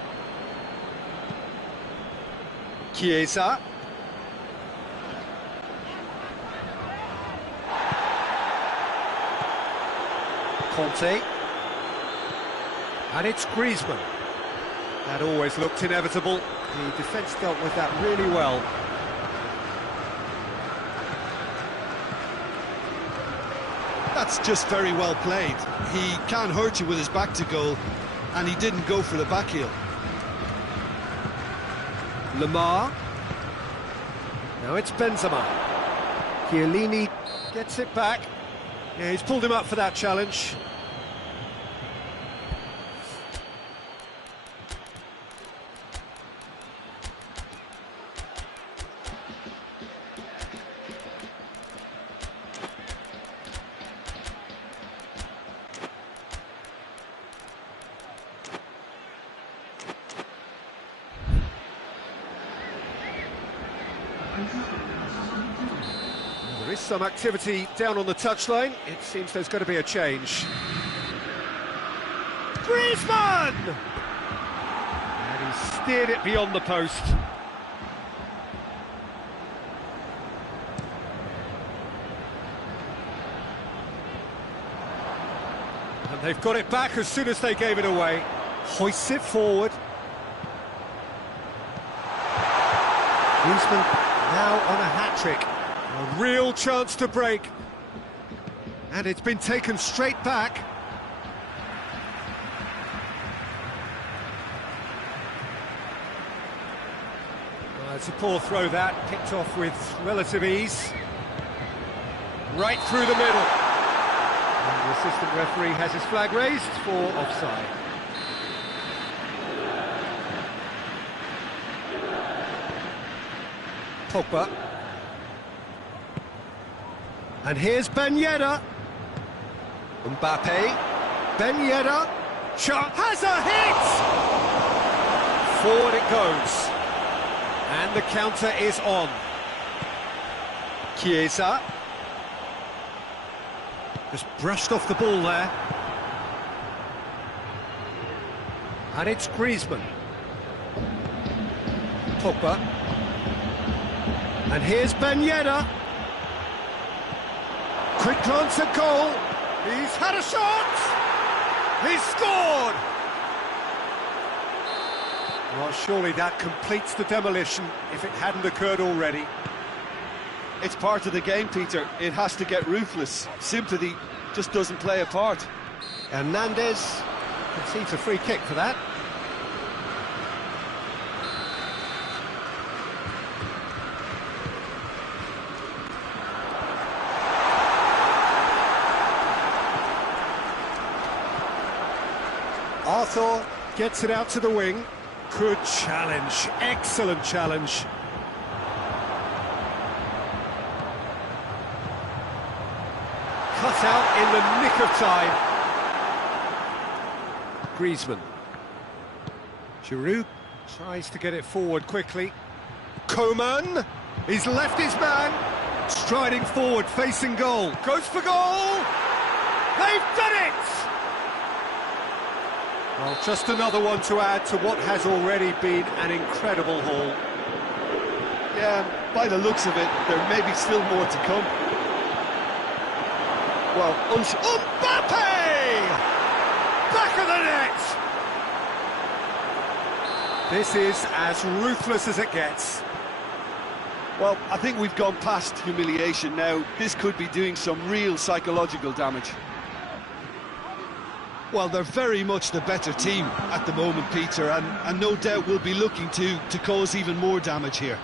Chiesa. Conte. And it's Griezmann. That always looked inevitable. The defence dealt with that really well. That's just very well played. He can't hurt you with his back to goal, and he didn't go for the back heel. Lemar. Now it's Benzema. Chiellini gets it back. Yeah, he's pulled him up for that challenge. There is some activity down on the touchline. It seems there's going to be a change. Griezmann! And he steered it beyond the post. And they've got it back as soon as they gave it away. Hoists it forward. Griezmann now on a hat-trick. A real chance to break. And it's been taken straight back. Well, it's a poor throw that, picked off with relative ease. Right through the middle. And the assistant referee has his flag raised for offside. Pogba. And here's Ben Yedder. Mbappe. Ben Yedder. Shot has a hit! Forward it goes. And the counter is on. Chiesa. Just brushed off the ball there. And it's Griezmann. Pogba. And here's Ben Yedder. Quick glance at goal. He's had a shot. He's scored. Well, surely that completes the demolition if it hadn't occurred already. It's part of the game, Peter. It has to get ruthless. Sympathy just doesn't play a part. Hernandez concedes a free kick for that. Arthur gets it out to the wing. Good challenge, excellent challenge. Cut out in the nick of time. Griezmann. Giroud tries to get it forward quickly. Coman, he's left his man. Striding forward, facing goal. Goes for goal! They've done it! Well, just another one to add to what has already been an incredible haul. Yeah, by the looks of it, there may be still more to come. Well, Mbappe! Back of the net! This is as ruthless as it gets. Well, I think we've gone past humiliation now. This could be doing some real psychological damage. Well, they're very much the better team at the moment, Peter, and no doubt will be looking to cause even more damage here.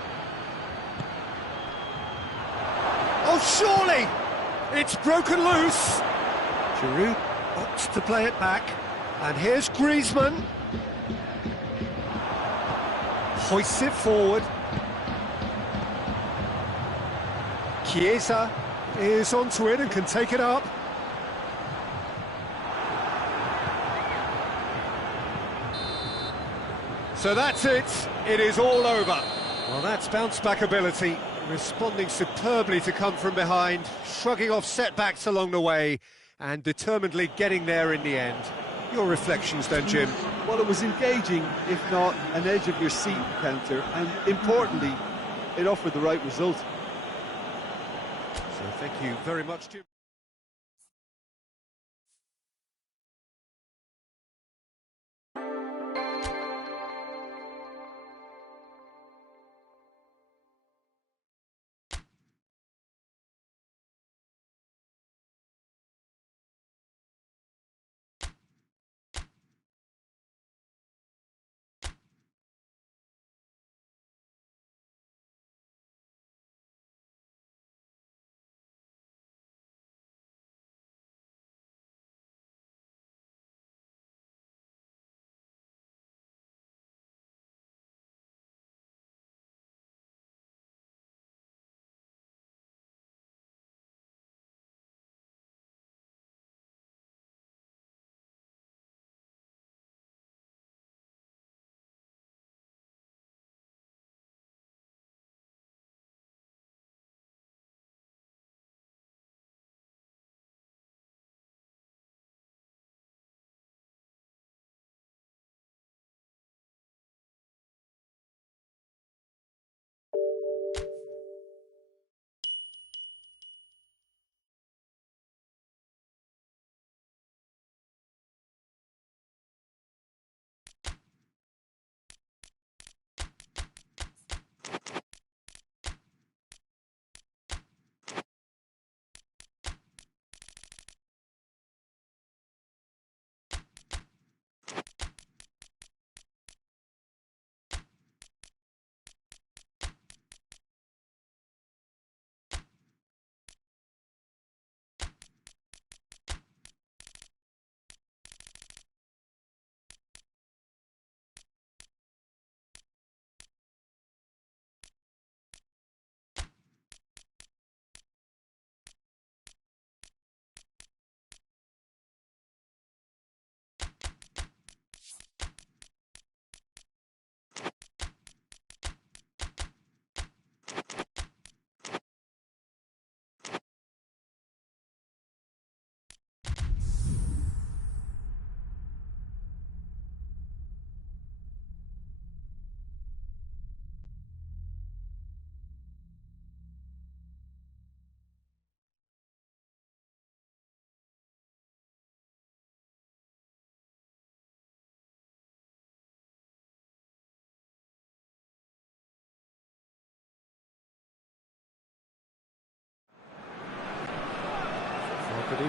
Oh, surely! It's broken loose! Giroud opts to play it back. And here's Griezmann. Hoists it forward. Chiesa is onto it and can take it up. So that's it. It is all over. Well, that's bounce-back ability, responding superbly to come from behind, shrugging off setbacks along the way, and determinedly getting there in the end. Your reflections then, Jim? Well, it was engaging, if not an edge-of-your-seat encounter, and importantly, it offered the right result. So thank you very much, Jim.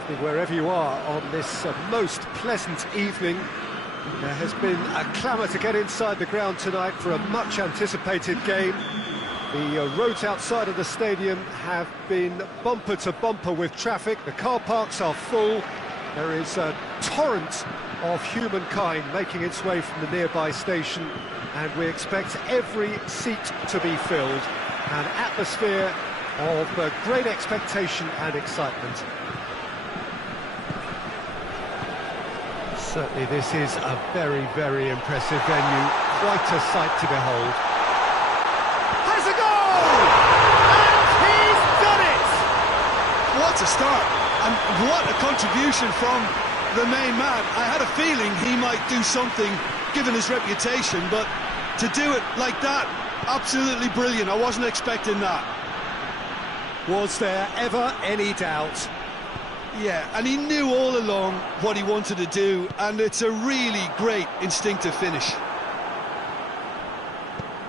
evening wherever you are on this most pleasant evening. There has been a clamour to get inside the ground tonight for a much anticipated game. The roads outside of the stadium have been bumper to bumper with traffic. The car parks are full. There is a torrent of humankind making its way from the nearby station, and we expect every seat to be filled. An atmosphere of great expectation and excitement. Certainly this is a very, very impressive venue. Quite a sight to behold. Has a goal! And he's done it! What a start, and what a contribution from the main man. I had a feeling he might do something, given his reputation, but to do it like that, absolutely brilliant. I wasn't expecting that. Was there ever any doubt? Yeah, and he knew all along what he wanted to do, and it's a really great instinctive finish.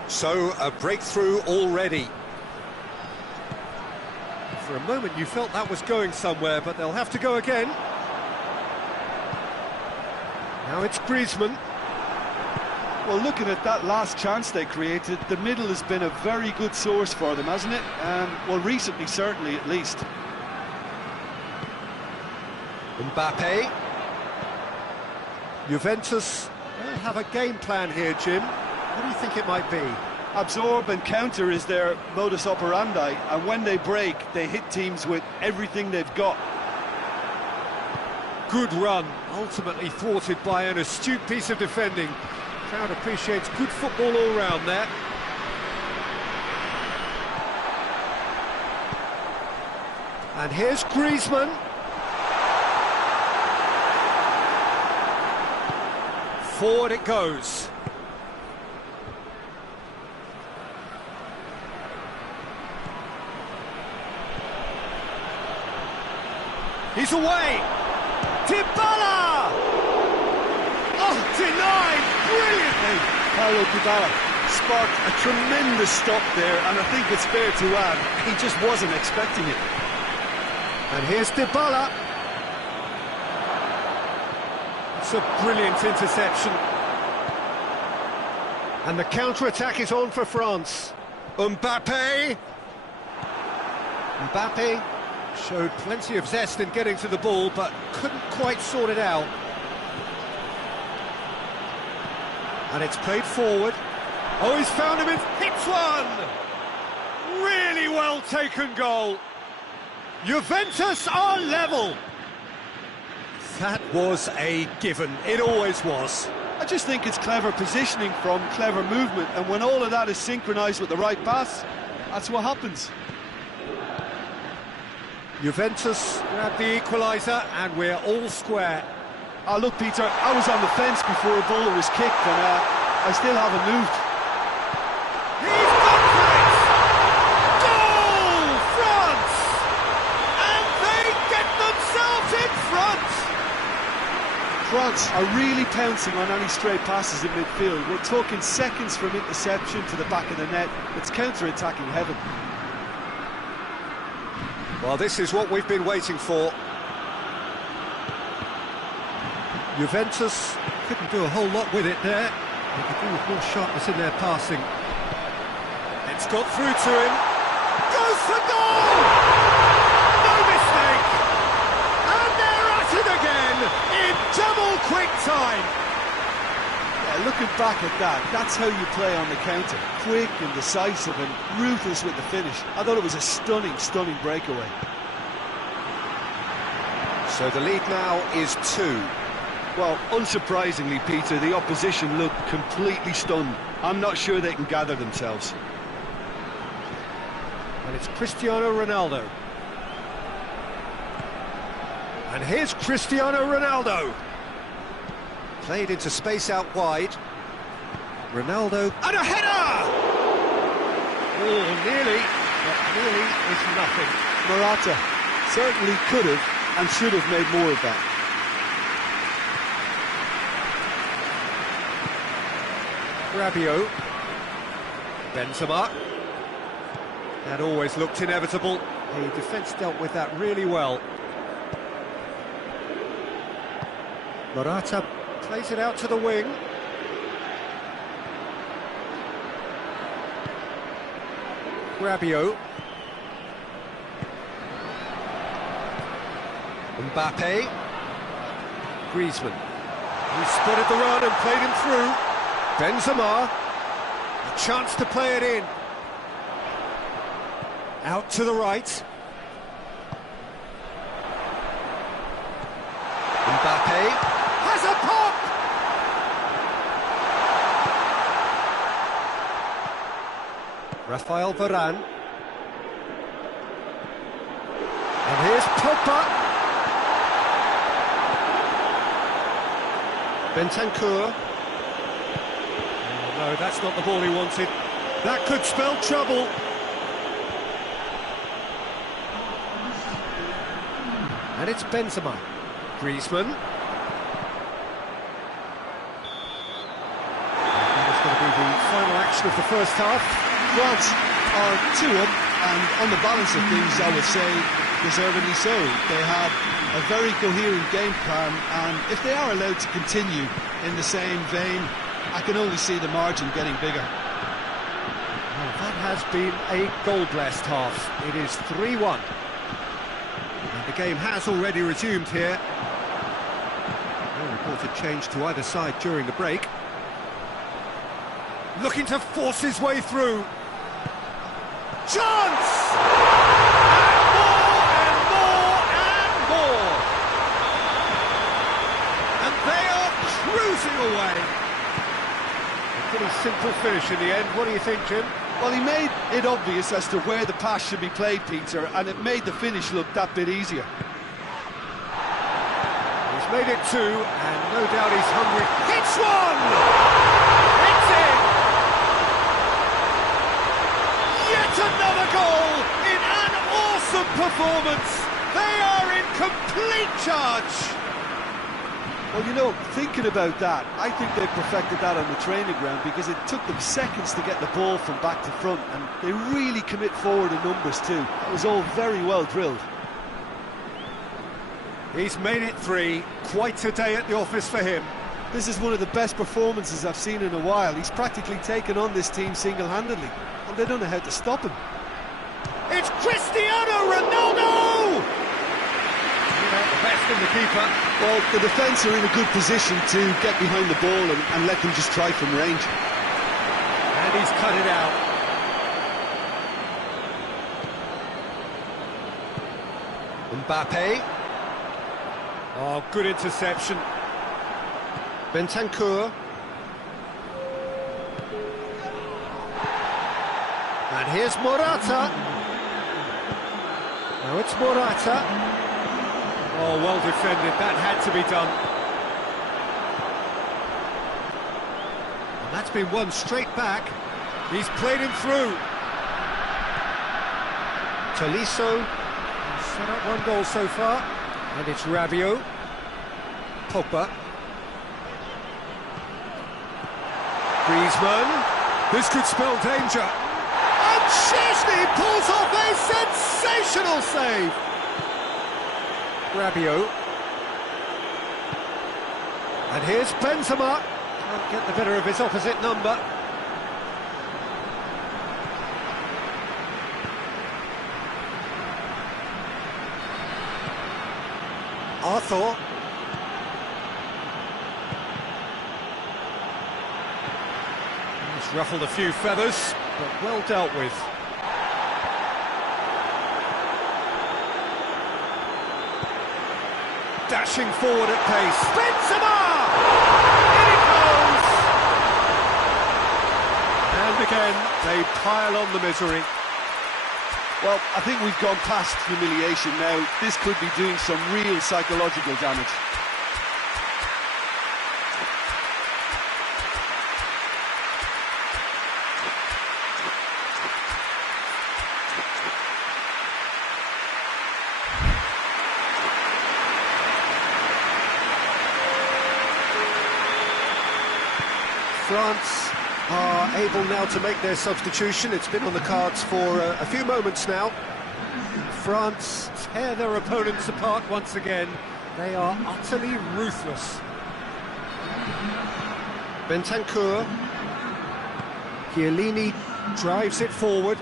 So, a breakthrough already. For a moment you felt that was going somewhere, but they'll have to go again. Now it's Griezmann. Well, looking at that last chance they created, the middle has been a very good source for them, hasn't it? Well, recently, certainly, at least. Mbappe. Juventus will have a game plan here, Jim. What do you think it might be? Absorb and counter is their modus operandi, and when they break, they hit teams with everything they've got. Good run, ultimately thwarted by an astute piece of defending. Crowd appreciates good football all round there. And here's Griezmann. Forward it goes. He's away. Dybala! Oh, denied brilliantly. Paulo Dybala sparked a tremendous stop there, and I think it's fair to add, he just wasn't expecting it. And here's Dybala. It's a brilliant interception. And the counter-attack is on for France. Mbappe. Mbappe showed plenty of zest in getting to the ball, but couldn't quite sort it out. And it's played forward. Oh, he's found him, hits one! Really well taken goal. Juventus are level. That was a given, it always was. I just think it's clever positioning from clever movement, and when all of that is synchronised with the right pass, that's what happens. Juventus grab the equaliser, and we're all square. Oh, look, Peter, I was on the fence before a ball was kicked, and I still haven't moved. He's gone for it! Goal, France! And they get themselves in front! France are really pouncing on any stray passes in midfield. We're talking seconds from interception to the back of the net. It's counter-attacking heaven. Well, this is what we've been waiting for. Juventus couldn't do a whole lot with it there. They could do with more sharpness in their passing. It's got through to him. Goes for goal! No mistake! And they're at it again in double quick time. Yeah, looking back at that, that's how you play on the counter. Quick and decisive and ruthless with the finish. I thought it was a stunning, stunning breakaway. So the lead now is 2. Well, unsurprisingly, Peter, the opposition look completely stunned. I'm not sure they can gather themselves. And it's Cristiano Ronaldo. And here's Cristiano Ronaldo. Played into space out wide. Ronaldo, and a header! Oh, nearly, but nearly is nothing. Morata certainly could have and should have made more of that. Rabiot. Benzema. That always looked inevitable. The defence dealt with that really well. Morata plays it out to the wing. Rabiot. Mbappe. Griezmann. He spotted the run and played him through. Benzema. A chance to play it in. Out to the right. Mbappe has a pop! Rafael Varane. And here's Pogba. Bentancur. Oh, no, that's not the ball he wanted. That could spell trouble. And it's Benzema. Griezmann. That's going to be the final action of the first half. France are 2-up, and on the balance of things, I would say deservedly so. They have a very coherent game plan, and if they are allowed to continue in the same vein, I can only see the margin getting bigger. Well, that has been a goal-blessed half. It is 3-1. And the game has already resumed here. No reported change to either side during the break. Looking to force his way through. Chance! And more and more! And they are cruising away. A pretty simple finish in the end. What do you think, Jim? Well, he made it obvious as to where the pass should be played, Peter, and it made the finish look that bit easier. He's made it two, and no doubt he's hungry. Hits one! It's in! Yet another goal in an awesome performance! They are in complete charge! Well, you know, thinking about that, I think they perfected that on the training ground because it took them seconds to get the ball from back to front, and they really commit forward in numbers too. That was all very well drilled. He's made it three. Quite a day at the office for him. This is one of the best performances I've seen in a while. He's practically taken on this team single-handedly, and they don't know how to stop him. It's Cristiano Ronaldo! The best in the keeper. Well, the defence are in a good position to get behind the ball and let them just try from range. And he's cut it out. Mbappe. Oh, good interception. Bentancur. And here's Morata. Now it's Morata. Oh, well defended. That had to be done. And that's been won straight back. He's played him through. Tolisso. He's set up one goal so far. And it's Rabiot. Pogba. Griezmann. This could spell danger. And Szczęsny pulls off a sensational save. Rabiot. And here's Benzema. Can't get the better of his opposite number. Arthur. He's ruffled a few feathers, but well dealt with. Dashing forward at pace. Benzema! In it goes! And again, they pile on the misery. Well, I think we've gone past humiliation now. This could be doing some real psychological damage. France are able now to make their substitution. It's been on the cards for a few moments now. France tear their opponents apart once again. They are utterly ruthless. Bentancur. Chiellini drives it forward.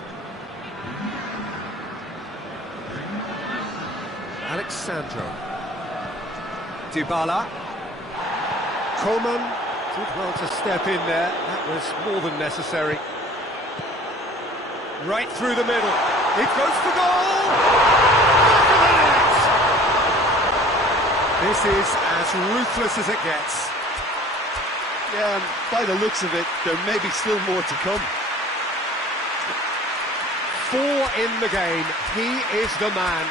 Alexandro. Dybala. Coman did well to step in there. That was more than necessary. Right through the middle. It goes for goal! Back of the net! This is as ruthless as it gets. Yeah, and by the looks of it, there may be still more to come. 4 in the game. He is the man.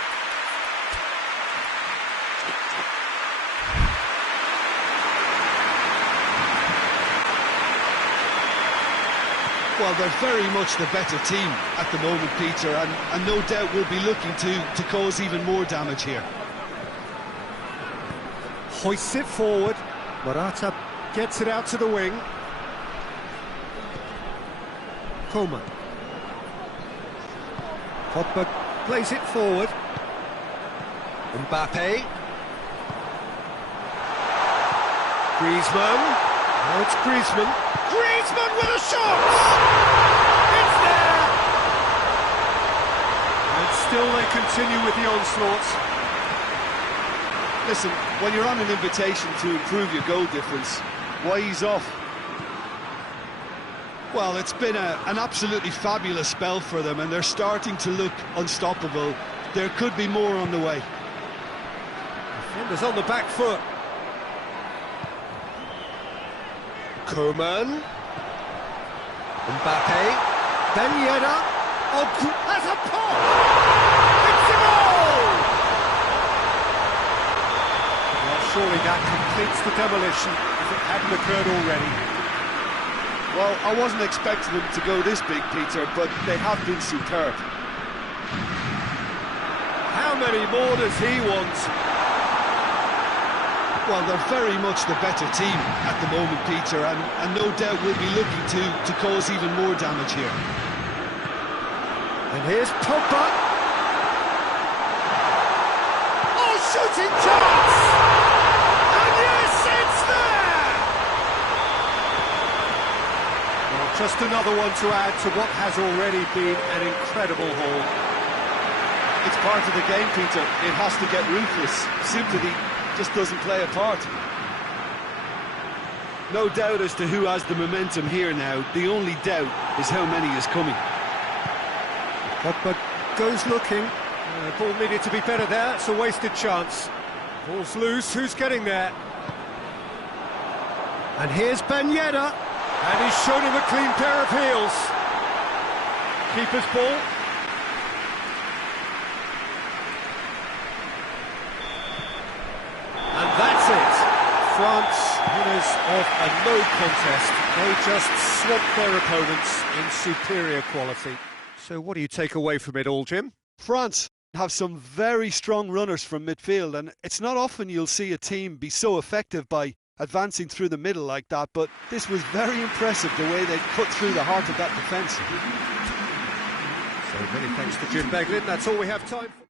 Well, they're very much the better team at the moment, Peter, and no doubt will be looking to cause even more damage here. Hoists it forward. Morata gets it out to the wing. Coman. Pogba plays it forward. Mbappe. Griezmann. Now it's Griezmann. Griezmann with a shot! It's there! And still they continue with the onslaughts. Listen, when you're on an invitation to improve your goal difference, why ease off? Well, it's been an absolutely fabulous spell for them, and they're starting to look unstoppable. There could be more on the way. Defenders on the back foot. Coman. Mbappe. Ben Yedder. Oh, has a pop! It's a goal! Well, surely that completes the demolition if it hadn't occurred already. Well, I wasn't expecting them to go this big, Peter, but they have been superb. How many more does he want? Well, they're very much the better team at the moment, Peter, and no doubt will be looking to cause even more damage here. And here's Pogba. Oh, shooting chance! And yes, it's there! Well, just another one to add to what has already been an incredible haul. It's part of the game, Peter. It has to get ruthless. Sympathy just doesn't play a part. No doubt as to who has the momentum here now. The only doubt is how many is coming. Pogba goes looking. The ball needed to be better there. It's a wasted chance. Ball's loose. Who's getting there? And here's Ben Yedder. And he's shown him a clean pair of heels. Keeper's ball. And that's it. France, winners of a no contest. They just swamped their opponents in superior quality. So what do you take away from it all, Jim? France have some very strong runners from midfield, and it's not often you'll see a team be so effective by advancing through the middle like that, but this was very impressive, the way they cut through the heart of that defence. So many thanks to Jim Beglin. That's all we have time for.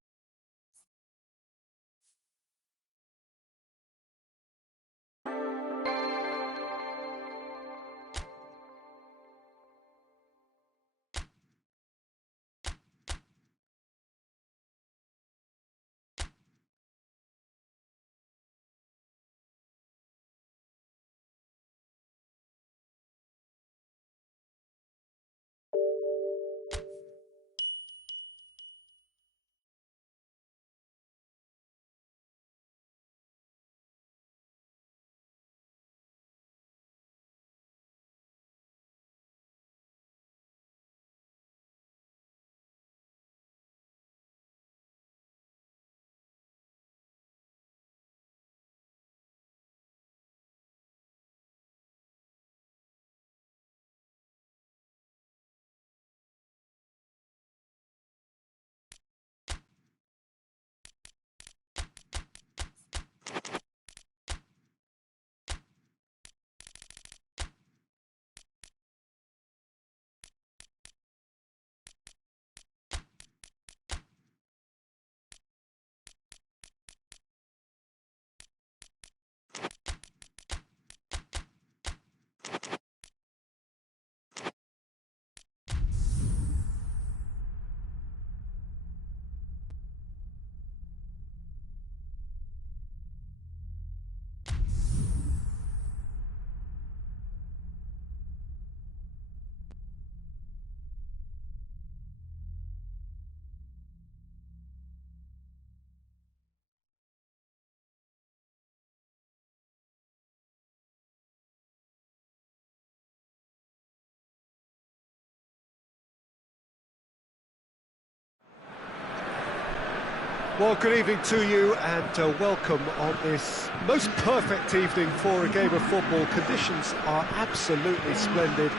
Well, good evening to you and welcome on this most perfect evening for a game of football. Conditions are absolutely splendid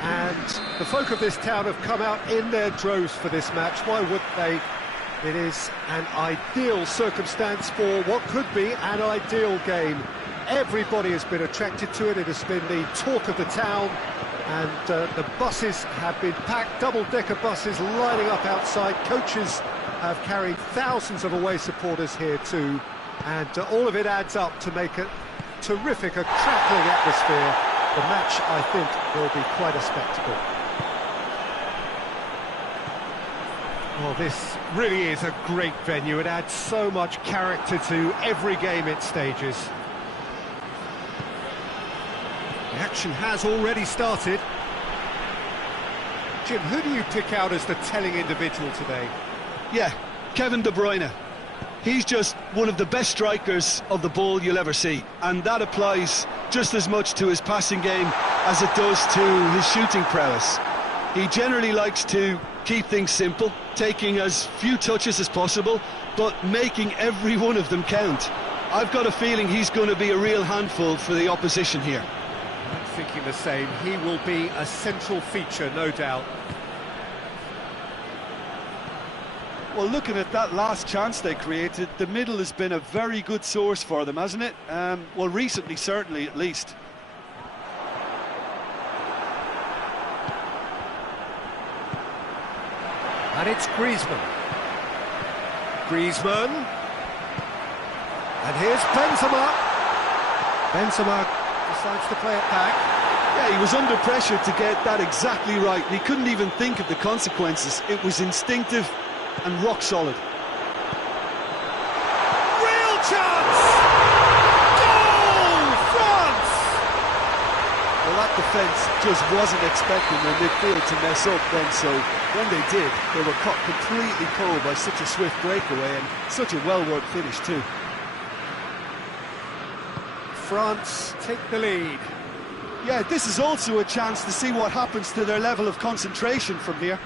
and the folk of this town have come out in their droves for this match. Why wouldn't they? It is an ideal circumstance for what could be an ideal game. Everybody has been attracted to it. It has been the talk of the town, and the buses have been packed, double-decker buses lining up outside. Coaches have carried thousands of away supporters here too, and all of it adds up to make a terrific, a crackling atmosphere. The match, I think, will be quite a spectacle. Well, this really is a great venue. It adds so much character to every game it stages. The action has already started. Jim, who do you pick out as the telling individual today? Yeah, Kevin De Bruyne. He's just one of the best strikers of the ball you'll ever see, and that applies just as much to his passing game as it does to his shooting prowess. He generally likes to keep things simple, taking as few touches as possible, but making every one of them count. I've got a feeling he's going to be a real handful for the opposition here. I'm thinking the same. He will be a central feature, no doubt. Well, looking at that last chance they created, the middle has been a very good source for them, hasn't it? Well, recently, certainly, at least. And it's Griezmann. Griezmann. And here's Benzema. Benzema decides to play it back. Yeah, he was under pressure to get that exactly right, and he couldn't even think of the consequences. It was instinctive and rock solid. Real chance! Goal! France! Well, that defence just wasn't expecting their midfield to mess up then, so when they did, they were caught completely cold by such a swift breakaway and such a well-worked finish too. France take the lead. Yeah, this is also a chance to see what happens to their level of concentration from here.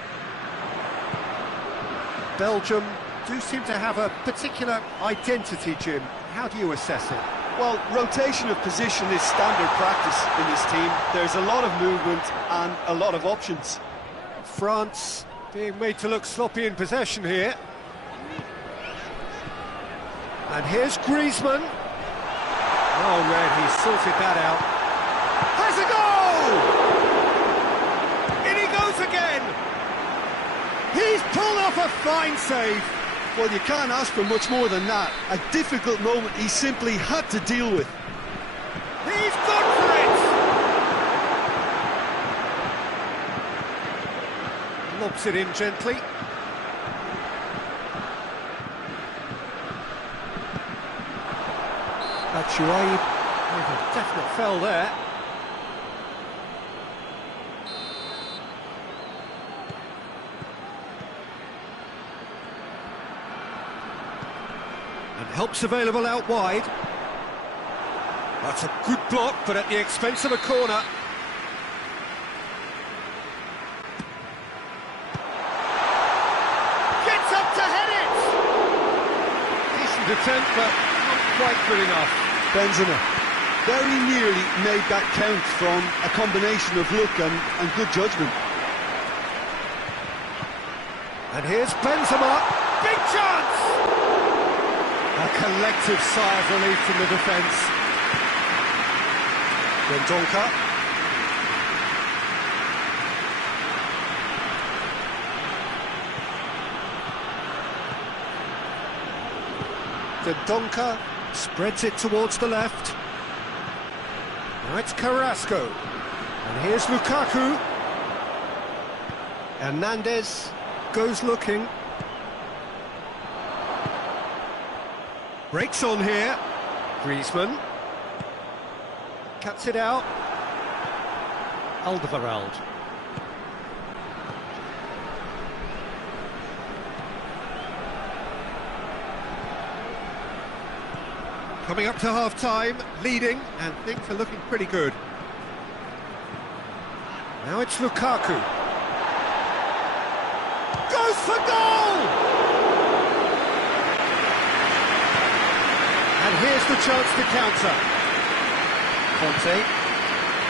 Belgium do seem to have a particular identity, Jim. How do you assess it? Well, rotation of position is standard practice in this team. There's a lot of movement and a lot of options. France being made to look sloppy in possession here. And here's Griezmann. Oh, Red, he sorted that out. Has a goal! In he goes again! He's pulled off a fine save. Well, you can't ask for much more than that. A difficult moment he simply had to deal with. He's gone for it! Lobs it in gently. Batshuayi with a definite foul there. And help's available out wide. That's a good block, but at the expense of a corner. Gets up to head it! Decent attempt, but not quite good enough. Benzema very nearly made that count from a combination of luck and good judgment. And here's Benzema. Big chance! A collective sigh of relief from the defence. Dendoncker. Dendoncker spreads it towards the left. Now it's Carrasco. And here's Lukaku. Hernandez goes looking. Breaks on here. Griezmann. Cuts it out. Alderweireld. Coming up to half-time, leading, and things are looking pretty good. Now it's Lukaku. Goes for goal! And here's the chance to counter. Conte.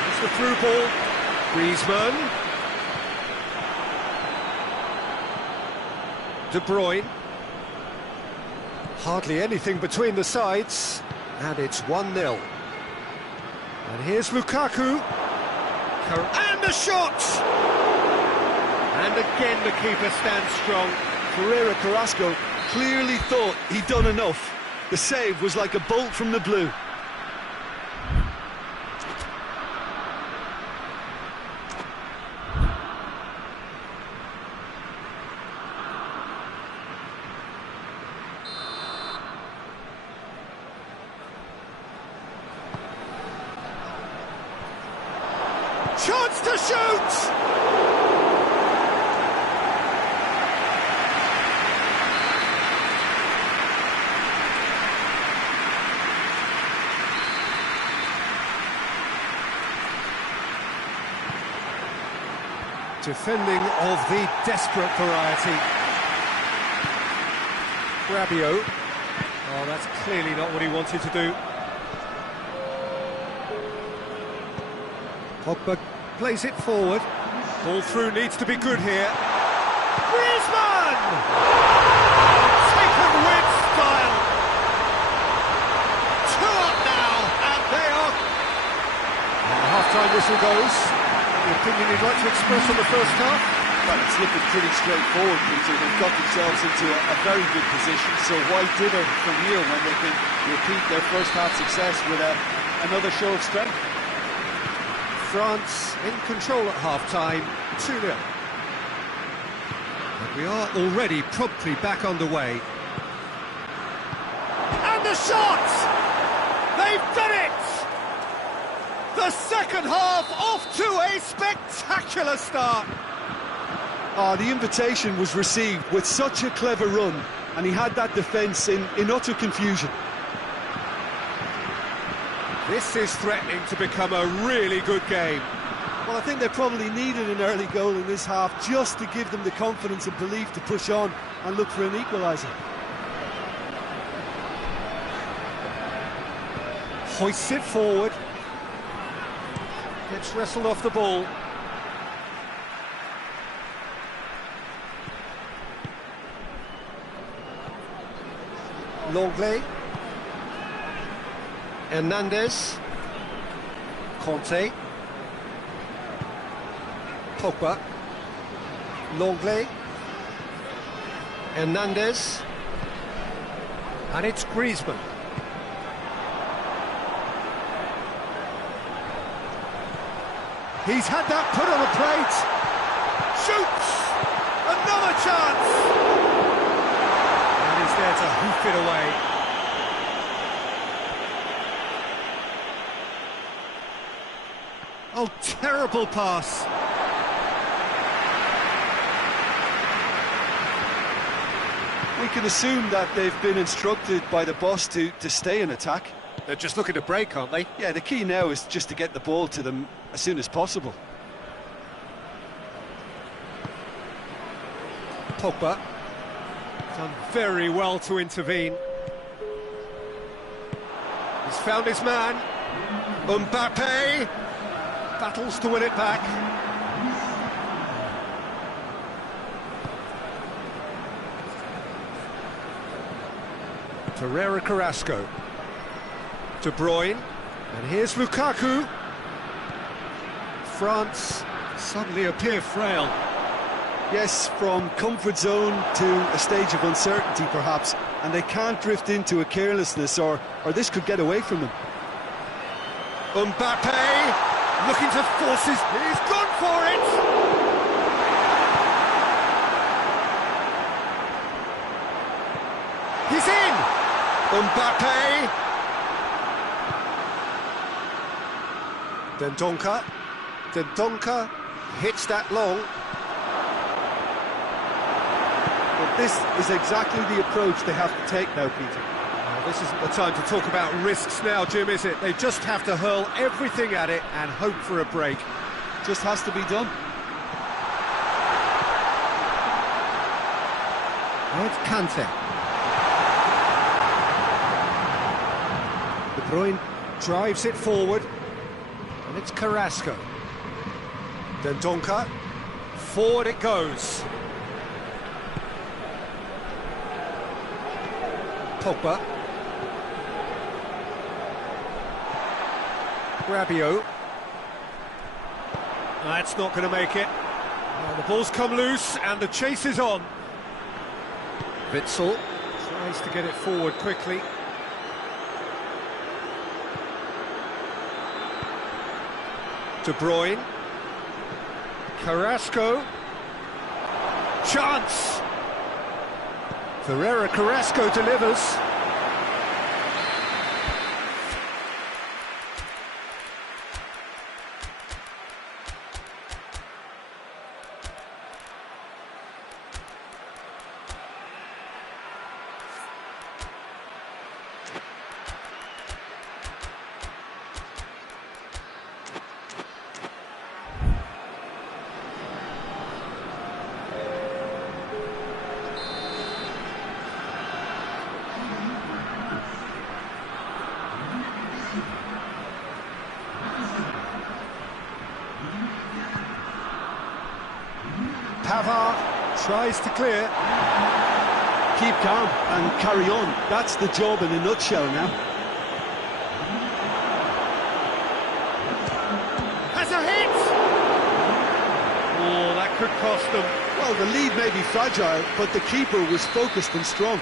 It's the through ball. Griezmann. De Bruyne. Hardly anything between the sides. And it's 1-0. And here's Lukaku. And the shot! And again the keeper stands strong. Ferreira Carrasco clearly thought he'd done enough. The save was like a bolt from the blue. Chance to shoot! Defending of the desperate variety. Rabiot. Oh, that's clearly not what he wanted to do. Pogba plays it forward. Ball through needs to be good here. Griezmann! Taken with style. 2 up now, and they are... And the half-time whistle goes. The opinion you'd like to express on the first half? Well, it's looking pretty straightforward, Peter. They've got themselves into a very good position, so why dither from here when they can repeat their first half success with another show of strength? France in control at half-time, 2-0. And we are already promptly back underway. And the shot! They've done it! The second half off to a spectacular start. The invitation was received with such a clever run, and he had that defence in utter confusion. This is threatening to become a really good game. Well, I think they probably needed an early goal in this half just to give them the confidence and belief to push on and look for an equaliser. Hoists it forward. Gets wrestled off the ball. Longley. Hernandez. Conte. Pogba. Longley. Hernandez. And it's Griezmann. He's had that put on a plate. Shoots! Another chance! And he's there to hoof it away. Oh, terrible pass. We can assume that they've been instructed by the boss to stay in attack. They're just looking to break, aren't they? Yeah, the key now is just to get the ball to them as soon as possible. Pogba. Done very well to intervene. He's found his man. Mbappe battles to win it back. Ferreira Carrasco. De Bruyne. And here's Lukaku. France suddenly appear frail. Yes, from comfort zone to a stage of uncertainty perhaps, and they can't drift into a carelessness or this could get away from them. Mbappe looking to force his... He's gone for it! He's in! Mbappe! Dendoncker hits that long. But this is exactly the approach they have to take now, Peter. Well, this isn't the time to talk about risks now, Jim, is it? They just have to hurl everything at it and hope for a break. Just has to be done. Now it's Kante. Bruyne drives it forward, and it's Carrasco. Dendoncker, forward it goes. Pogba. Rabiot. That's not going to make it. Well, the ball's come loose and the chase is on. Witsel tries to get it forward quickly. De Bruyne. Carrasco. Chance! Ferreira Carrasco delivers. Pavard tries to clear. Keep calm and carry on. That's the job in a nutshell now. Has a hit! Oh, that could cost them. Well, the lead may be fragile, but the keeper was focused and strong.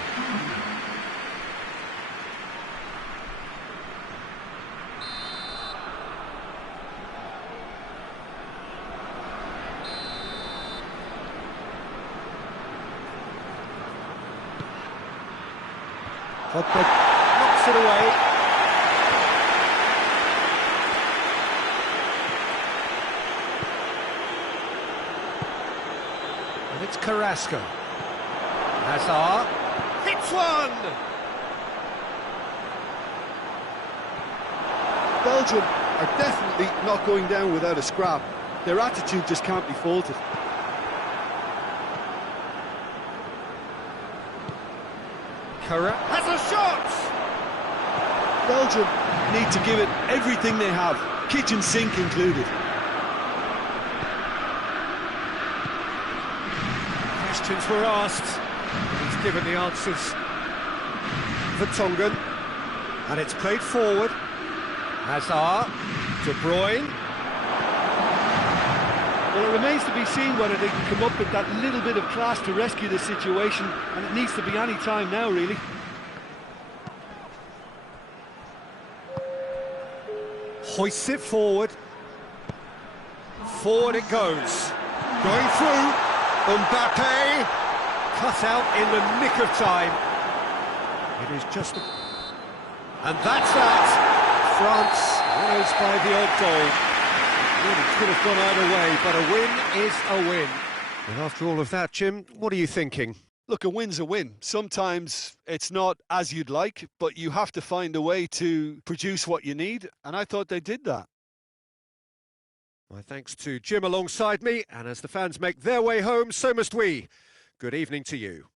Pogba knocks it away. And it's Carrasco. Hazard hits one! Belgium are definitely not going down without a scrap. Their attitude just can't be faulted. Has a shot! Belgium need to give it everything they have, kitchen sink included. Questions were asked. He's given the answers. Vertonghen. And it's played forward. Hazard. De Bruyne. Well, it remains to be seen whether they can come up with that little bit of class to rescue the situation, and it needs to be any time now, really. Hoists it forward. Forward it goes. Going through. Mbappe. Cut out in the nick of time. It is just a... And that's that. France winners by the odd goal. Really could have gone either way, but a win is a win. And after all of that, Jim, what are you thinking? Look, a win's a win. Sometimes it's not as you'd like, but you have to find a way to produce what you need, and I thought they did that. My thanks to Jim alongside me, and as the fans make their way home, so must we. Good evening to you.